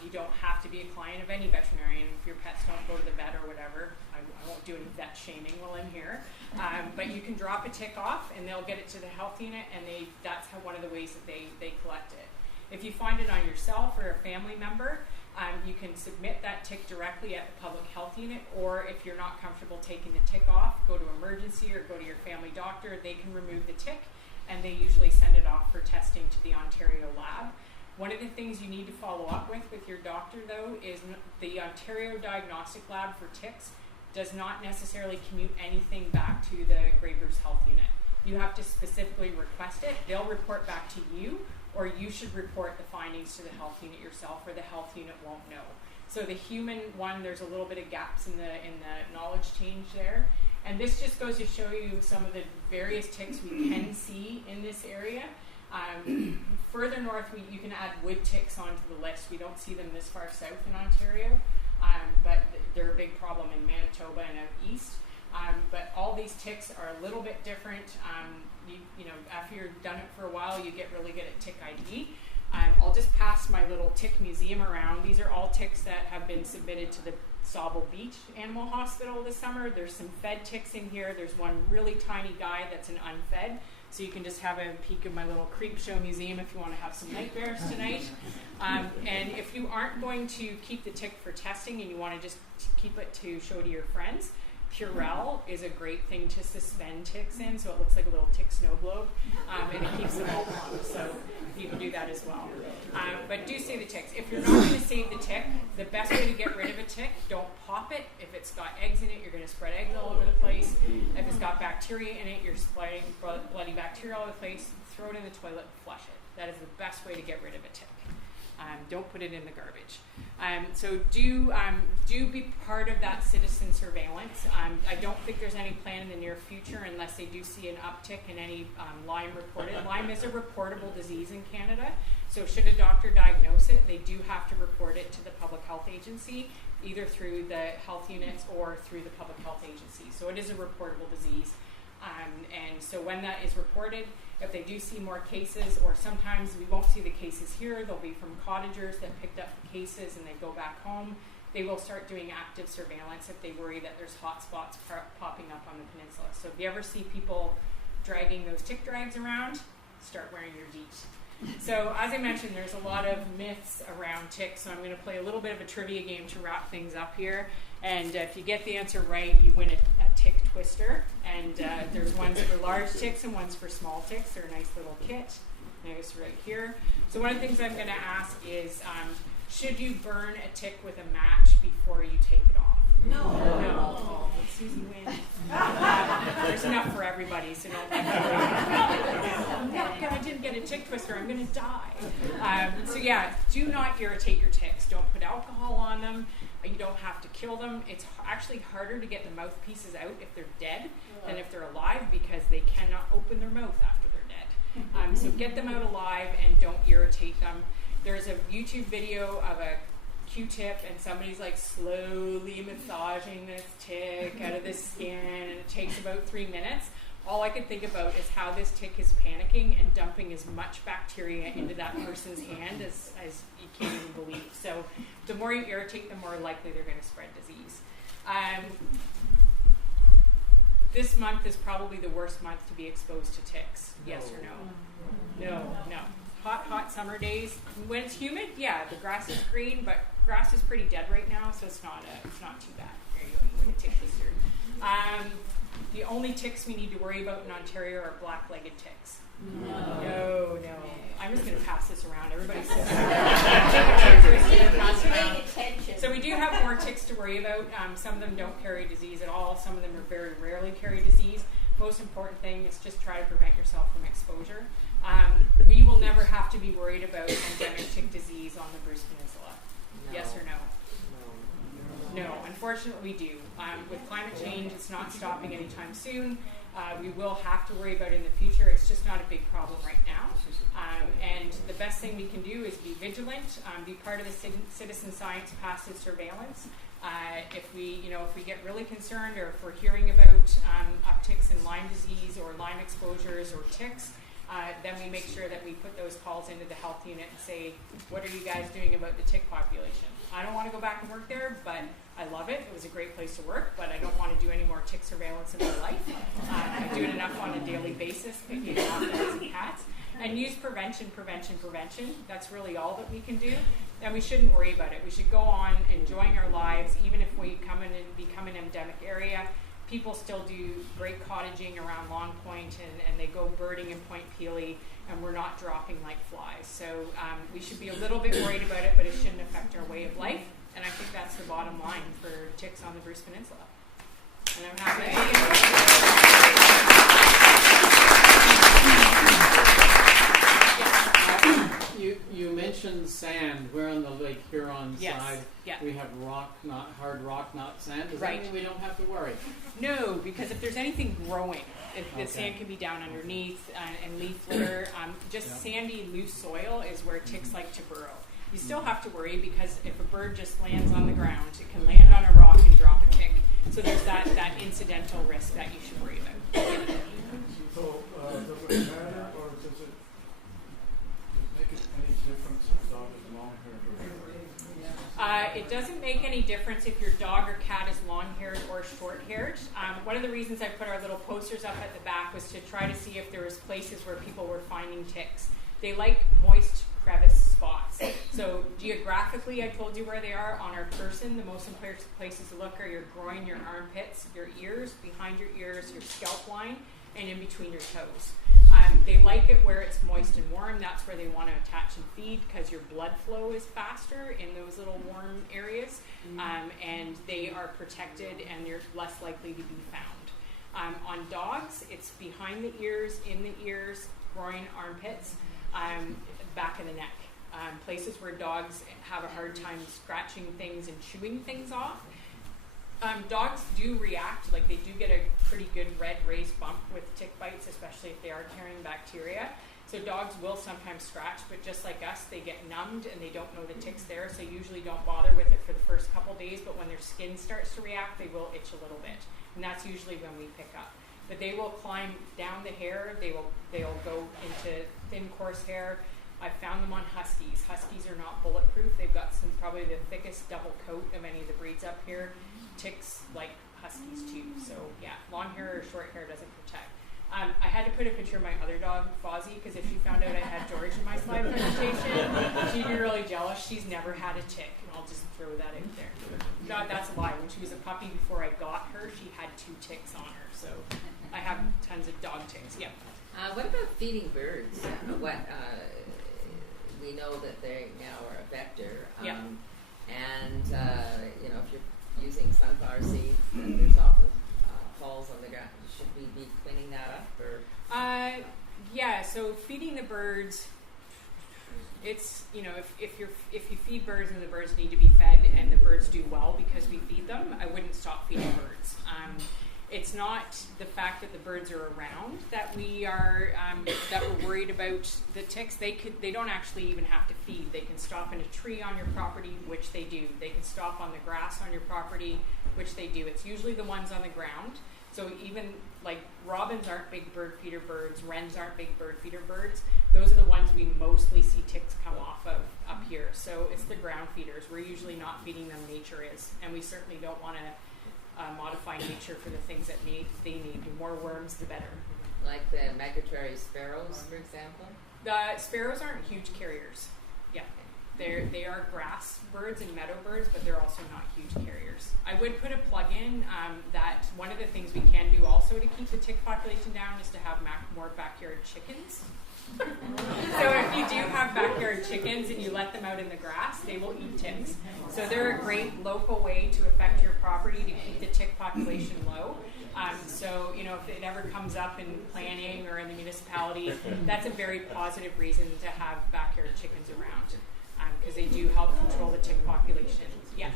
You don't have to be a client of any veterinarian. If your pets don't go to the vet or whatever, I won't do any vet shaming while I'm here. But you can drop a tick off and they'll get it to the health unit, and that's one of the ways that they collect it. If you find it on yourself or a family member, you can submit that tick directly at the public health unit, or if you're not comfortable taking the tick off, go to emergency or go to your family doctor. They can remove the tick, and they usually send it off for testing to the Ontario lab. One of the things you need to follow up with your doctor, though, is the Ontario Diagnostic Lab for ticks does not necessarily commute anything back to the Grey Bruce Health Unit. you have to specifically request it. They'll report back to you, or you should report the findings to the health unit yourself, or the health unit won't know. So the human one, there's a little bit of gaps in the knowledge change there. And this just goes to show you some of the various ticks we can see in this area. Further north, you can add wood ticks onto the list. We don't see them this far south in Ontario, but they're a big problem in Manitoba and out east. But all these ticks are a little bit different. You know, after you've done it for a while, you get really good at tick ID. I'll just pass my little tick museum around. These are all ticks that have been submitted to the Sauble Beach Animal Hospital this summer. There's some fed ticks in here. There's one really tiny guy that's an unfed. So you can just have a peek of my little creep show museum if you want to have some nightmares tonight. And if you aren't going to keep the tick for testing and you want to just keep it to show to your friends, Purell is a great thing to suspend ticks in, so it looks like a little tick snow globe, and it keeps them all calm. So you can do that as well. But do save the ticks. If you're not going to save the tick, the best way to get rid of a tick, don't pop it. If it's got eggs in it, you're going to spread eggs all over the place. If it's got bacteria in it, you're spreading bloody bacteria all over the place. Throw it in the toilet and flush it. That is the best way to get rid of a tick. Don't put it in the garbage. So do be part of that citizen surveillance. I don't think there's any plan in the near future unless they do see an uptick in any Lyme reported. Lyme is a reportable disease in Canada, so should a doctor diagnose it, they do have to report it to the public health agency, either through the health units or through the public health agency. So it is a reportable disease. And so when that is reported, if they do see more cases, or sometimes we won't see the cases here, they'll be from cottagers that picked up the cases and they go back home, they will start doing active surveillance if they worry that there's hot spots popping up on the peninsula. So if you ever see people dragging those tick drags around, start wearing your DEET. So as I mentioned, there's a lot of myths around ticks, so I'm going to play a little bit of a trivia game to wrap things up here. And if you get the answer right, you win a tick twister. And there's ones for large ticks and ones for small ticks. They're a nice little kit. Notice right here. So one of the things I'm going to ask is, should you burn a tick with a match before you take it off? No. Oh, Susie wins. There's enough for everybody, so don't think I didn't get a tick twister, I'm going to die. So yeah, do not irritate your ticks. Don't put alcohol on them. You don't have to kill them. It's actually harder to get the mouthpieces out if they're dead than if they're alive, because they cannot open their mouth after they're dead. So get them out alive and don't irritate them. There's a YouTube video of a Q-tip and somebody's like slowly massaging this tick out of the skin, and it takes about 3 minutes. All I could think about is how this tick is panicking and dumping as much bacteria into that person's hand as you can't even believe. So the more you irritate, the more likely they're going to spread disease. This month is probably the worst month to be exposed to ticks. Yes or no? No. Hot summer days. When it's humid, yeah, the grass is green, but grass is pretty dead right now, so it's not too bad. There you go. You win a tick twister. The only ticks we need to worry about in Ontario are black-legged ticks. No. I'm just going to pass this around. Everybody's So we do have more ticks to worry about. Some of them don't carry disease at all. Some of them are very rarely carry disease. Most important thing is just try to prevent yourself from exposure. We will never have to be worried about endemic tick disease on the Bruce Peninsula. No. Yes or no? No, unfortunately we do. With climate change, it's not stopping anytime soon. We will have to worry about it in the future. It's just not a big problem right now. And the best thing we can do is be vigilant, be part of the citizen science passive surveillance. If we get really concerned, or if we're hearing about upticks in Lyme disease or Lyme exposures or ticks, then we make sure that we put those calls into the health unit and say, what are you guys doing about the tick population? I don't want to go back and work there, but I love it. It was a great place to work, but I don't want to do any more tick surveillance in my life. I do it enough on a daily basis, picking off dogs and cats. And use prevention. That's really all that we can do. And we shouldn't worry about it. We should go on enjoying our lives, even if we become an endemic area. People still do great cottaging around Long Point, and they go birding in Point Pelee, and we're not dropping like flies. So we should be a little bit worried about it, but it shouldn't affect our way of life. And I think that's the bottom line for ticks on the Bruce Peninsula. And I'm happy to be here. Yeah. We have rock, not hard rock, not sand. Does Right. that mean we don't have to worry? No, because if there's anything growing, if the Okay. sand can be down underneath and leaf litter, just Yeah. sandy, loose soil is where ticks like to burrow. You still have to worry because if a bird just lands on the ground, it can land on a rock and drop a tick. So there's that incidental risk that you should worry about. So, does it matter, or does it make it any difference if the dog is long-haired or short-haired? It doesn't make any difference if your dog or cat is long-haired or short-haired. One of the reasons I put our little posters up at the back was to try to see if there was places where people were finding ticks. They like moist crevice spots. So geographically, I told you where they are on our person. The most important places to look are your groin, your armpits, your ears, behind your ears, your scalp line, and in between your toes. They like it where it's moist and warm. That's where they want to attach and feed because your blood flow is faster in those little warm areas, and they are protected and they're less likely to be found. On dogs, it's behind the ears, in the ears, groin, armpits, back of the neck. Places where dogs have a hard time scratching things and chewing things off. Dogs do react, like they do get a pretty good red raised bump with tick bites, especially if they are carrying bacteria. So dogs will sometimes scratch, but just like us, they get numbed and they don't know the tick's there, so usually don't bother with it for the first couple days, but when their skin starts to react, they will itch a little bit. And that's usually when we pick up. But they will climb down the hair, they'll go into thin, coarse hair. I've found them on huskies. Huskies are not bulletproof. They've got probably the thickest double coat of any of the breeds up here. Ticks like huskies too. So yeah, long hair or short hair doesn't protect. I had to put a picture of my other dog, Fozzie, because if she found out I had George in my slide presentation, she'd be really jealous. She's never had a tick, and I'll just throw that out there. No, that's a lie. When she was a puppy, before I got her, she had 2 ticks on her. So I have tons of dog ticks. Yeah. What about feeding birds? We know that they now are a vector. Yeah. And, if you're using sunflower seeds, then there's often falls on the ground. Should we be cleaning that up? Or? Yeah, so feeding the birds, it's, if you feed birds and the birds need to be fed and the birds do well because we feed them, I wouldn't stop feeding birds. It's not the fact that the birds are around that we are that we're worried about the ticks. They don't actually even have to feed. They can stop in a tree on your property, which they do. They can stop on the grass on your property, which they do. It's usually the ones on the ground. So even like robins aren't big bird feeder birds, wrens aren't big bird feeder birds. Those are the ones we mostly see ticks come off of up here. So it's the ground feeders. We're usually not feeding them nature is, and we certainly don't want to modify nature for the things that they need. The more worms, the better. Like the migratory sparrows, for example? The sparrows aren't huge carriers. Yeah, they are grass birds and meadow birds, but they're also not huge carriers. I would put a plug in that one of the things we can do also to keep the tick population down is to have more backyard chickens. So if you do have backyard chickens and you let them out in the grass, they will eat ticks. So they're a great local way to affect your property to keep the tick population low. So, if it ever comes up in planning or in the municipality, that's a very positive reason to have backyard chickens around because they do help control the tick population. Yeah.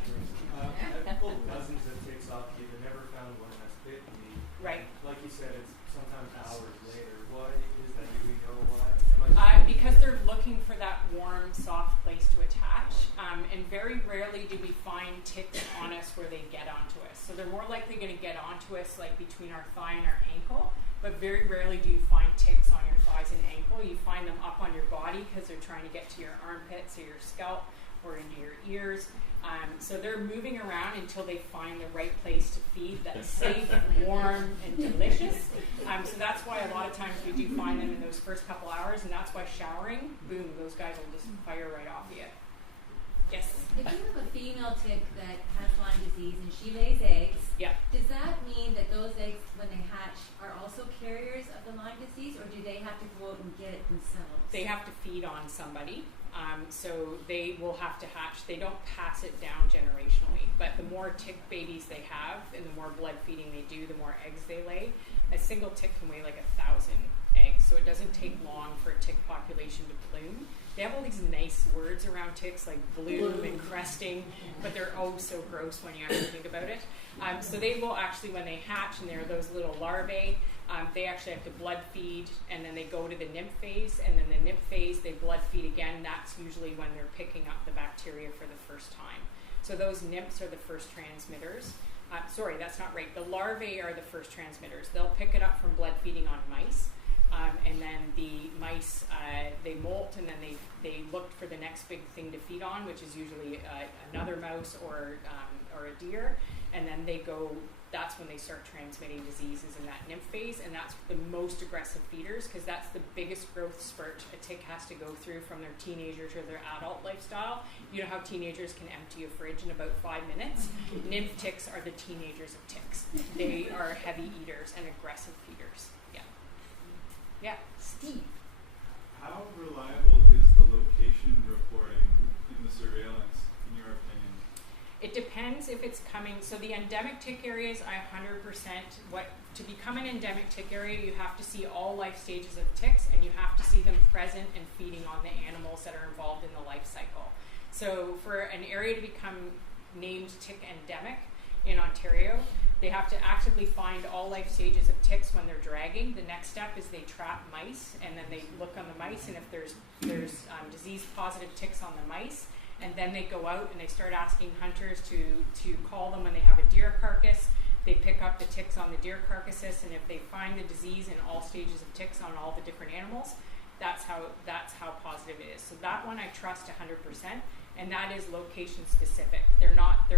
I've pulled dozens of ticks off me, but never found one that's bit me. Right. Like you said, it's sometimes hours later. Why is that? Do we know why? Because they're looking for that warm, soft place to attach. And very rarely do we find ticks on us where they get onto us. So they're more likely going to get onto us like between our thigh and our ankle, but very rarely do you find ticks on your thighs and ankle. You find them up on your body because they're trying to get to your armpits or your scalp or into your ears. So they're moving around until they find the right place to feed that's safe, warm, and delicious. So that's why a lot of times we do find them in those first couple hours, and that's why showering, boom, those guys will just fire right off you. Yes? If you have a female tick that has Lyme disease and she lays eggs, Yeah. does that mean that those eggs, when they hatch, are also carriers of the Lyme disease, or do they have to go out and get it themselves? They have to feed on somebody. So they will have to hatch. They don't pass it down generationally, but the more tick babies they have and the more blood feeding they do, the more eggs they lay. A single tick can weigh like 1,000 eggs, so it doesn't take long for a tick population to bloom. They have all these nice words around ticks like bloom and cresting, but they're oh so gross when you actually think about it. So they will actually, when they hatch and they're those little larvae, they actually have to blood feed, and then they go to the nymph phase, and then the nymph phase they blood feed again. That's usually when they're picking up the bacteria for the first time. So those nymphs are the first transmitters. Sorry, that's not right. The larvae are the first transmitters. They'll pick it up from blood feeding on mice. And then the mice, they molt, and then they look for the next big thing to feed on, which is usually another mouse or a deer, and then they go, that's when they start transmitting diseases in that nymph phase, and that's the most aggressive feeders, because that's the biggest growth spurt a tick has to go through from their teenager to their adult lifestyle. You know how teenagers can empty a fridge in about 5 minutes? Nymph ticks are the teenagers of ticks. They are heavy eaters and aggressive feeders. Yeah, Steve. How reliable is the location reporting in the surveillance, in your opinion? It depends if it's coming. So the endemic tick areas, I 100%. To become an endemic tick area, you have to see all life stages of ticks, and you have to see them present and feeding on the animals that are involved in the life cycle. So for an area to become named tick endemic in Ontario, they have to actively find all life stages of ticks when they're dragging. The next step is they trap mice, and then they look on the mice, and if there's disease-positive ticks on the mice, and then they go out and they start asking hunters to call them when they have a deer carcass. They pick up the ticks on the deer carcasses, and if they find the disease in all stages of ticks on all the different animals, that's how positive it is. So that one I trust 100%. And that is location specific. They're not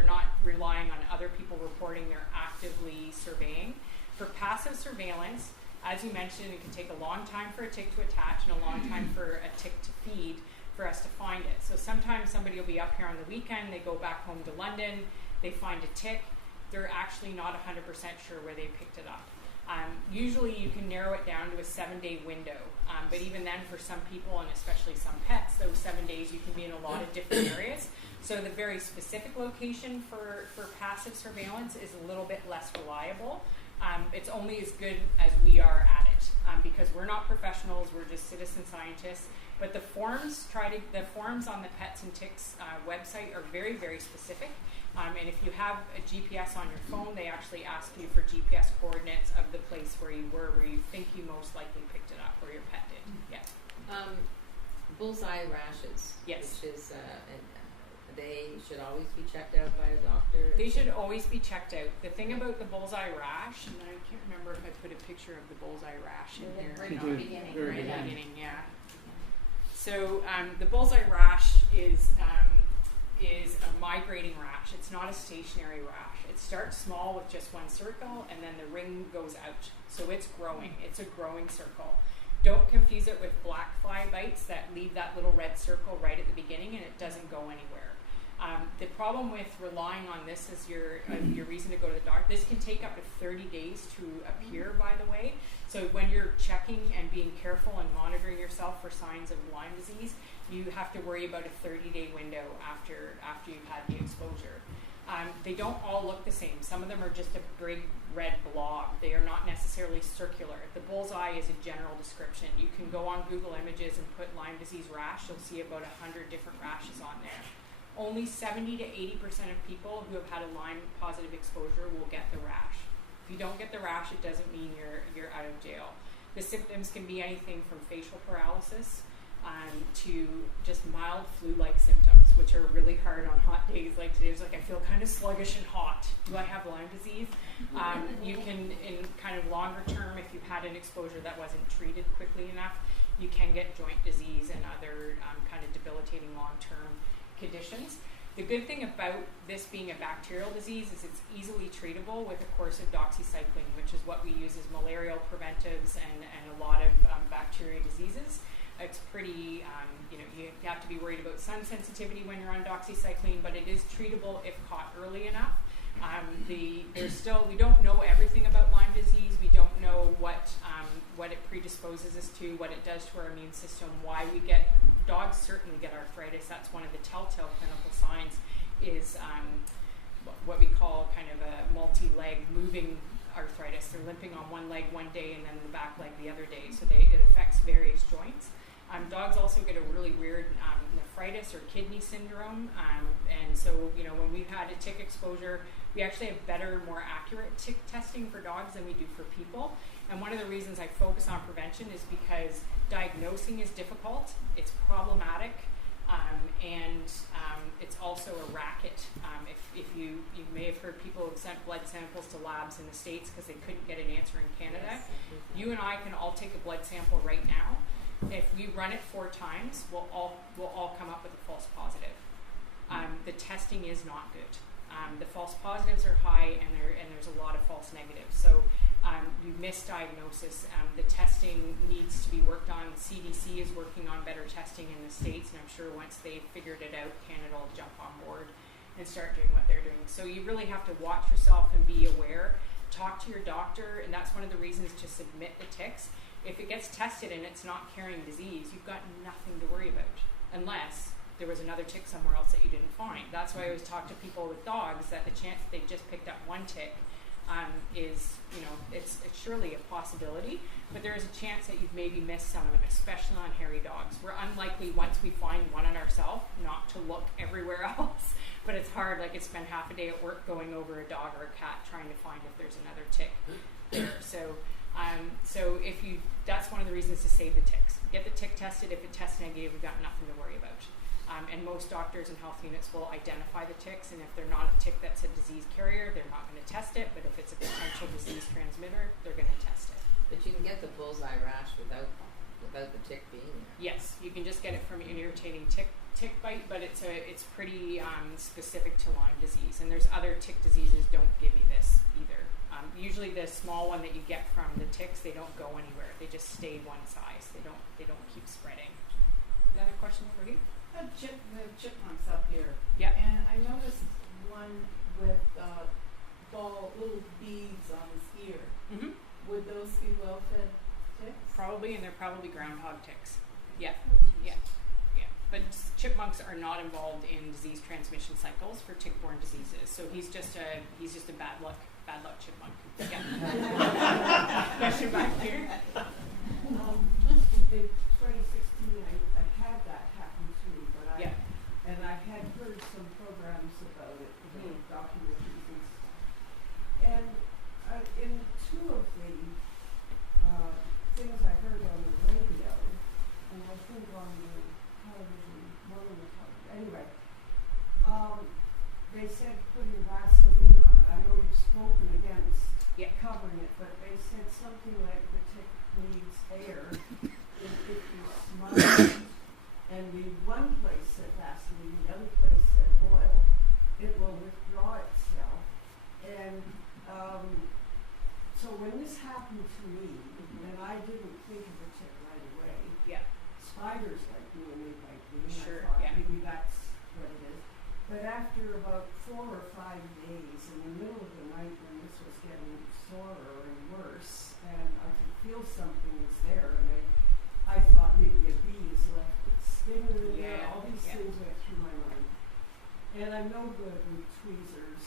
relying on other people reporting, they're actively surveying. For passive surveillance, as you mentioned, it can take a long time for a tick to attach and a long time for a tick to feed for us to find it. So sometimes somebody will be up here on the weekend, they go back home to London, they find a tick, they're actually not 100% sure where they picked it up. Usually you can narrow it down to a 7-day window, but even then for some people, and especially some pets, those 7 days you can be in a lot of different areas. So the very specific location for passive surveillance is a little bit less reliable. It's only as good as we are at it, because we're not professionals, we're just citizen scientists. But the forms on the Pets and Ticks website are very, very specific. And if you have a GPS on your phone, they actually ask you for GPS coordinates of the place where you were, where you think you most likely picked it up, or your pet did. Yeah. Bullseye rashes. Yes. Which is, they should always be checked out by a doctor. They should always be checked out. The thing about the bullseye rash, and I can't remember if I put a picture of the bullseye rash in here. Right at the beginning. Very Right at the good. beginning, yeah. So the bullseye rash is a migrating rash. It's not a stationary rash. It starts small with just one circle, and then the ring goes out. So it's growing. It's a growing circle. Don't confuse it with black fly bites that leave that little red circle right at the beginning, and it doesn't go anywhere. The problem with relying on this as your reason to go to the doctor, this can take up to 30 days to appear, by the way. So when you're checking and being careful and monitoring yourself for signs of Lyme disease, you have to worry about a 30-day window after you've had the exposure. They don't all look the same. Some of them are just a big red blob. They are not necessarily circular. The bullseye is a general description. You can go on Google Images and put Lyme disease rash. You'll see about 100 different rashes on there. Only 70 to 80% of people who have had a Lyme positive exposure will get the rash. If you don't get the rash, it doesn't mean you're out of jail. The symptoms can be anything from facial paralysis to just mild flu-like symptoms, which are really hard on hot days like today. It's like, I feel kind of sluggish and hot. Do I have Lyme disease? You can, in kind of longer term, if you've had an exposure that wasn't treated quickly enough, you can get joint disease and other kind of debilitating long-term conditions. The good thing about this being a bacterial disease is it's easily treatable with a course of doxycycline, which is what we use as malarial preventives and a lot of bacteria diseases. It's pretty, you have to be worried about sun sensitivity when you're on doxycycline, but it is treatable if caught early enough. We don't know everything about Lyme disease. We don't know what it predisposes us to, what it does to our immune system, why we get, dogs certainly get arthritis. That's one of the telltale clinical signs is what we call kind of a multi-leg moving arthritis. They're limping on one leg one day and then the back leg the other day. So it various joints. Dogs also get a really weird nephritis or kidney syndrome, and so when we've had a tick exposure, we actually have better, more accurate tick testing for dogs than we do for people. And one of the reasons I focus on prevention is because diagnosing is difficult, it's problematic, and it's also a racket. If you may have heard people have sent blood samples to labs in the States because they couldn't get an answer in Canada. Yes, you and I can all take a blood sample right now. If we run it 4 times, we'll all come up with a false positive. The testing is not good. The false positives are high, and there's a lot of false negatives. So you misdiagnosis. The testing needs to be worked on. CDC is working on better testing in the States, and I'm sure once they figured it out, Canada will jump on board and start doing what they're doing. So you really have to watch yourself and be aware. Talk to your doctor, and that's one of the reasons to submit the ticks. If it gets tested and it's not carrying disease, you've got nothing to worry about, unless there was another tick somewhere else that you didn't find. That's why I always talk to people with dogs that the chance that they just picked up one tick is, it's surely a possibility, but there is a chance that you've maybe missed some of them, especially on hairy dogs. We're unlikely, once we find one on ourselves, not to look everywhere else, but it's hard, like it's spent half a day at work going over a dog or a cat trying to find if there's another tick there. So if you, that's one of the reasons to save the ticks. Get the tick tested. If it tests negative, we've got nothing to worry about. And most doctors and health units will identify the ticks, and if they're not a tick that's a disease carrier, they're not going to test it, but if it's a potential disease transmitter, they're going to test it. But you can get the bullseye rash without the tick being there. Yes, you can just get it from an irritating tick bite, but it's pretty specific to Lyme disease, and there's other tick diseases don't give you this either. Usually the small one that you get from the ticks, they don't go anywhere. They just stay one size. They don't keep spreading. Another question for you? The chipmunks up here. Yeah. And I noticed one with little beads on his ear. Mm-hmm. Would those be well-fed ticks? Probably, and they're probably groundhog ticks. Yeah. Yeah. But chipmunks are not involved in disease transmission cycles for tick-borne diseases. So he's just a bad luck chipmunk. Yeah. Question back here. In 2016, I had that happen to me, but and I had heard some programs about it, documentaries and stuff. And in 2 of the things I heard on the radio, and I think on the television, one on the television, anyway, they said putting Vaseline on it. I know you've spoken against covering it, but they said something like the tick needs air. If you smother it, and the one place said Vaseline, the other place said oil, it will withdraw itself. And so when this happened to me, and I didn't think of a tick right away, spiders like me and they bite me, Sure, I thought maybe that's what it is. But after about 4 or 5 days, in the middle of the night when this was getting sorer and worse, and I could feel something was there, and I thought maybe a bee has left its stinger in there. All these things went through my mind. And I'm no good with tweezers.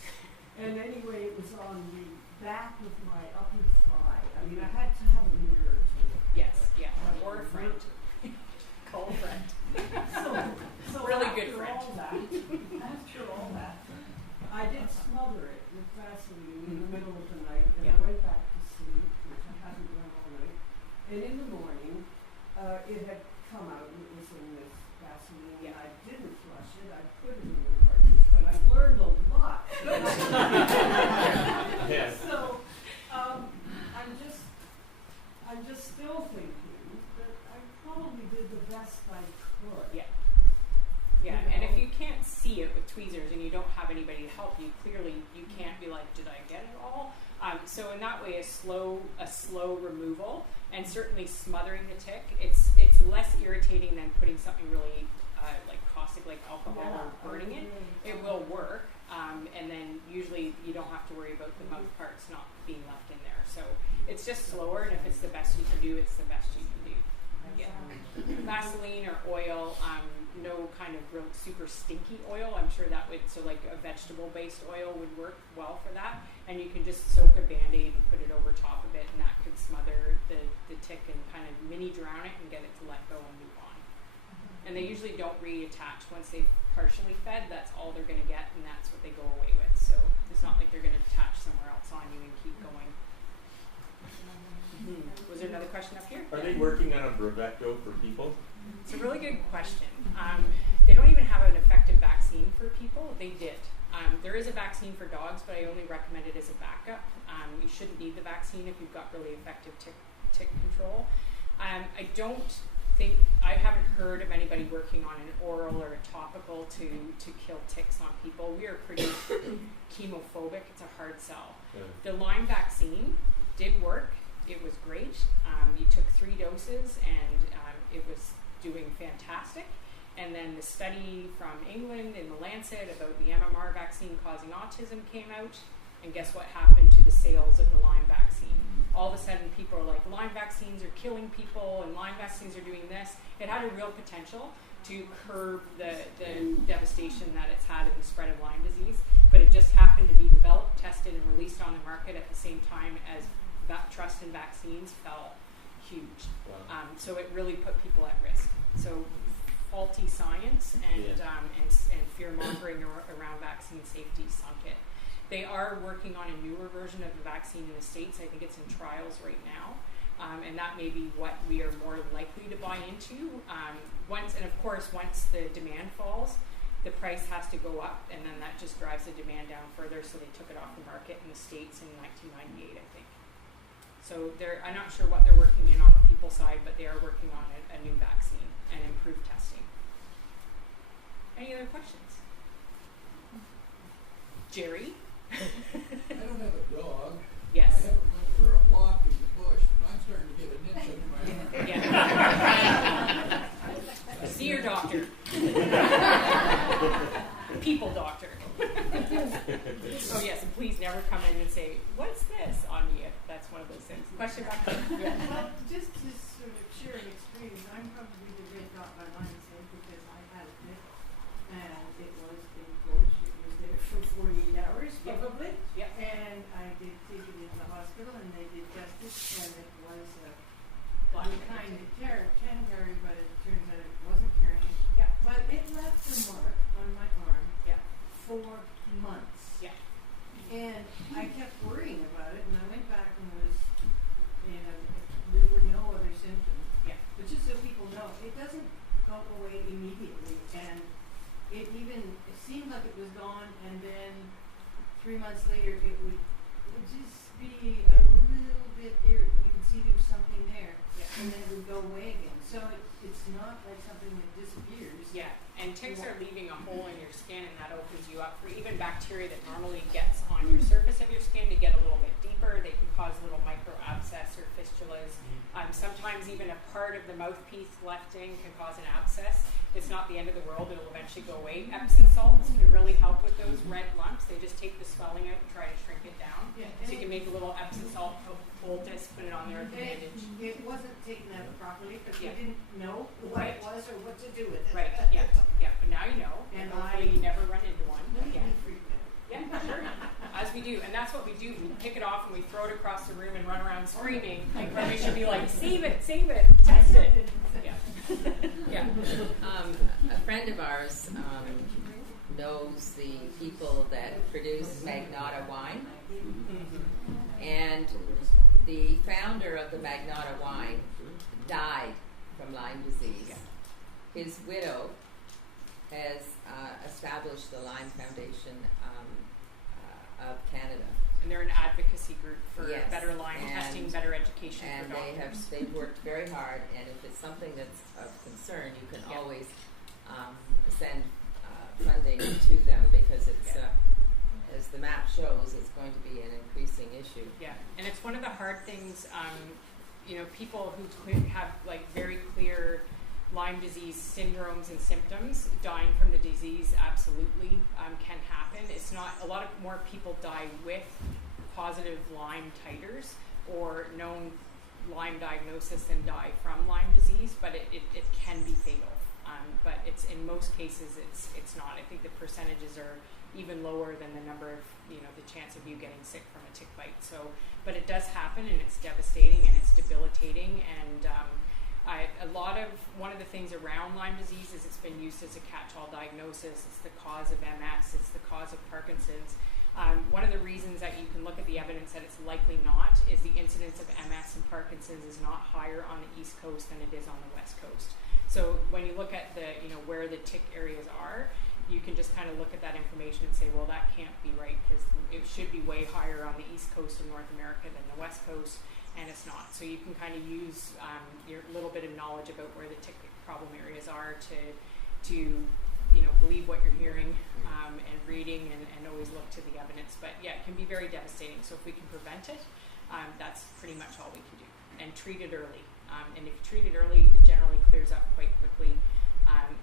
And anyway, it was on the back of my upper thigh. I mean, I had to have a mirror to look at. Yes, or a friend. Call a friend. So really good friend. After all that, I did smother it with Vaseline in the middle of the night, and I went back to sleep, which I hadn't done all night. And in the morning, it had come out, and it was in this Vaseline, and I didn't flush it. I put it in the garbage, but I learned a lot. So I'm just still thinking that I probably did the best I could. Yeah, and if you can't see it with tweezers and you don't have anybody to help you, clearly you can't be like, did I get it all? So in that way, a slow removal, and certainly smothering the tick, it's less irritating than putting something really like caustic, like alcohol, or burning it. It will work, and then usually you don't have to worry about the mouth parts not being left in there. So it's just slower, and if it's the best you can do, it's the best you can do. Vaseline or oil, no kind of real super stinky oil. I'm sure that would, so like a vegetable-based oil would work well for that. And you can just soak a Band-Aid and put it over top of it, and that could smother the tick and kind of mini drown it and get it to And they usually don't reattach once they've partially fed. That's all they're going to get, and that's what they go away with. So it's not like they're going to attach somewhere else on you and keep going. Was there another question up here? Are they working on a Bravecto for people? It's a really good question. They don't even have an effective vaccine for people. They did. There is a vaccine for dogs, but I only recommend it as a backup. You shouldn't need the vaccine if you've got really effective tick control. I haven't heard of anybody working on an oral or a topical to kill ticks on people. We are pretty chemophobic. It's a hard sell. Yeah. The Lyme vaccine did work. It was great. You took 3 doses and it was doing fantastic. And then the study from England in the Lancet about the MMR vaccine causing autism came out. And guess what happened to the sales of the Lyme vaccine? All of a sudden people are like, Lyme vaccines are killing people and Lyme vaccines are doing this. It had a real potential to curb the devastation that it's had in the spread of Lyme disease. But it just happened to be developed, tested, and released on the market at the same time as trust in vaccines fell huge. Wow. So it really put people at risk. So faulty science and fear-mongering around vaccine safety sunk it. They are working on a newer version of the vaccine in the States. I think it's in trials right now. And that may be what we are more likely to buy into. Once the demand falls, the price has to go up, and then that just drives the demand down further. So they took it off the market in the States in 1998, I think. So I'm not sure what they're working in on the people side, but they are working on a new vaccine and improved testing. Any other questions? Jerry? I don't have a dog. Yes. I haven't went for a walk in the bush, but I'm starting to get an itch under my arm. Yeah. See your doctor. People doctor. Oh yes, and please never come in and say, "What's this?" on me. That's one of those things. Question back there. Yeah. Well, just to sort of share an experience, I'm probably the red dot by lion's head because I had a bit, and it was in bush. It was there for 48 hours probably. Yep. And I did take it into the hospital, and they did test it, and it was a kind of can carry, but it turns out it wasn't carrying. Yeah. But it left a mark on my arm. Yeah. For months. Yeah. And I kept worrying about it, and I went back and there were no other symptoms. Yeah. But just so people know, it doesn't go away immediately, and it seemed like it was gone, and then 3 months later it would just be a little bit irritating. You can see there was something there, and then it would go away again. So it's not like something that disappears. Yeah, and ticks are leaving a hole in your skin, and that opens you up for even bacteria that normally gets on your surface of your skin to get a little bit deeper. They can cause little micro abscess or fistulas. Sometimes even a part of the mouthpiece left in can cause an abscess. It's not the end of the world. It'll eventually go away. Epsom salts can really help with those red lumps. They just take the swelling out and try to shrink it down. Yeah, so you can make a little Epsom salt poultice, put it on there with a bandage. It wasn't taken out properly because Yeah. we didn't know what it was or what to do with it. Right, yeah, yeah. But now you know, and hopefully you never run into one again. Yeah, sure. As we do, and that's what we do. We pick it off and we throw it across the room and run around screaming. Like we should be like, save it, test it. Yeah. Yeah. A friend of ours knows the people that produce Magnotta wine, and the founder of the Magnotta wine died from Lyme disease. His widow has established the Lyme Foundation of Canada. And they're an advocacy group for Yes, better Lyme testing, better education and for doctors. they've worked very hard, and if it's something that's of concern, you can always send funding to them, because it's as the map shows, it's going to be an increasing issue. Yeah, and it's one of the hard things. People who have like very clear Lyme disease syndromes and symptoms, dying from the disease absolutely can happen. It's not, a lot of more people die with positive Lyme titers or known Lyme diagnosis than die from Lyme disease, but it can be fatal. But it's, in most cases, it's not. I think the percentages are even lower than the number of, the chance of you getting sick from a tick bite. So, but it does happen, and it's devastating and it's debilitating, and a lot one of the things around Lyme disease is it's been used as a catch-all diagnosis. It's the cause of MS. It's the cause of Parkinson's. One of the reasons that you can look at the evidence that it's likely not is the incidence of MS and Parkinson's is not higher on the East Coast than it is on the West Coast. So when you look at the, where the tick areas are, you can just kind of look at that information and say, well, that can't be right because it should be way higher on the East Coast of North America than the West Coast, and it's not. So you can kind of use your little bit of knowledge about where the tick problem areas are to believe what you're hearing and reading and always look to the evidence. But yeah, it can be very devastating. So if we can prevent it, that's pretty much all we can do. And treat it early. And if you treat it early, it generally clears up quite quickly.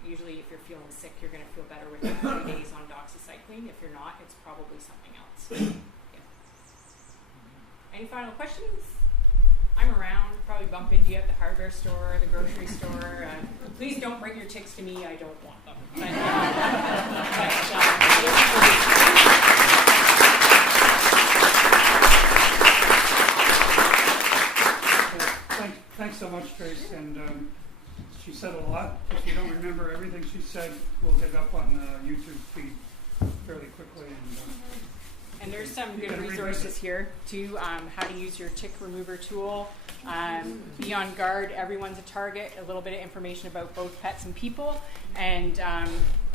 Usually if you're feeling sick, you're going to feel better within 3 days on doxycycline. If you're not, it's probably something else. Yeah. Any final questions? I'm around, probably bump into you at the hardware store, the grocery store. Please don't bring your ticks to me, I don't want them. Thanks so much, Trace. And she said a lot. If you don't remember everything she said, we'll get up on the YouTube feed fairly quickly. And there's some good resources here too. How to use your tick remover tool. Be on guard. Everyone's a target. A little bit of information about both pets and people. And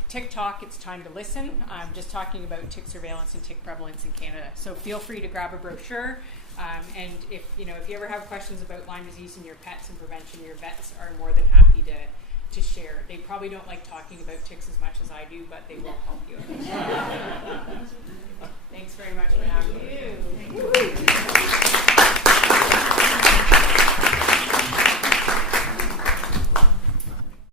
Tick Talk, it's time to listen. Just talking about tick surveillance and tick prevalence in Canada. So feel free to grab a brochure. And if you ever have questions about Lyme disease in your pets and prevention, your vets are more than happy to share. They probably don't like talking about ticks as much as I do, but they will help you. Thanks very much.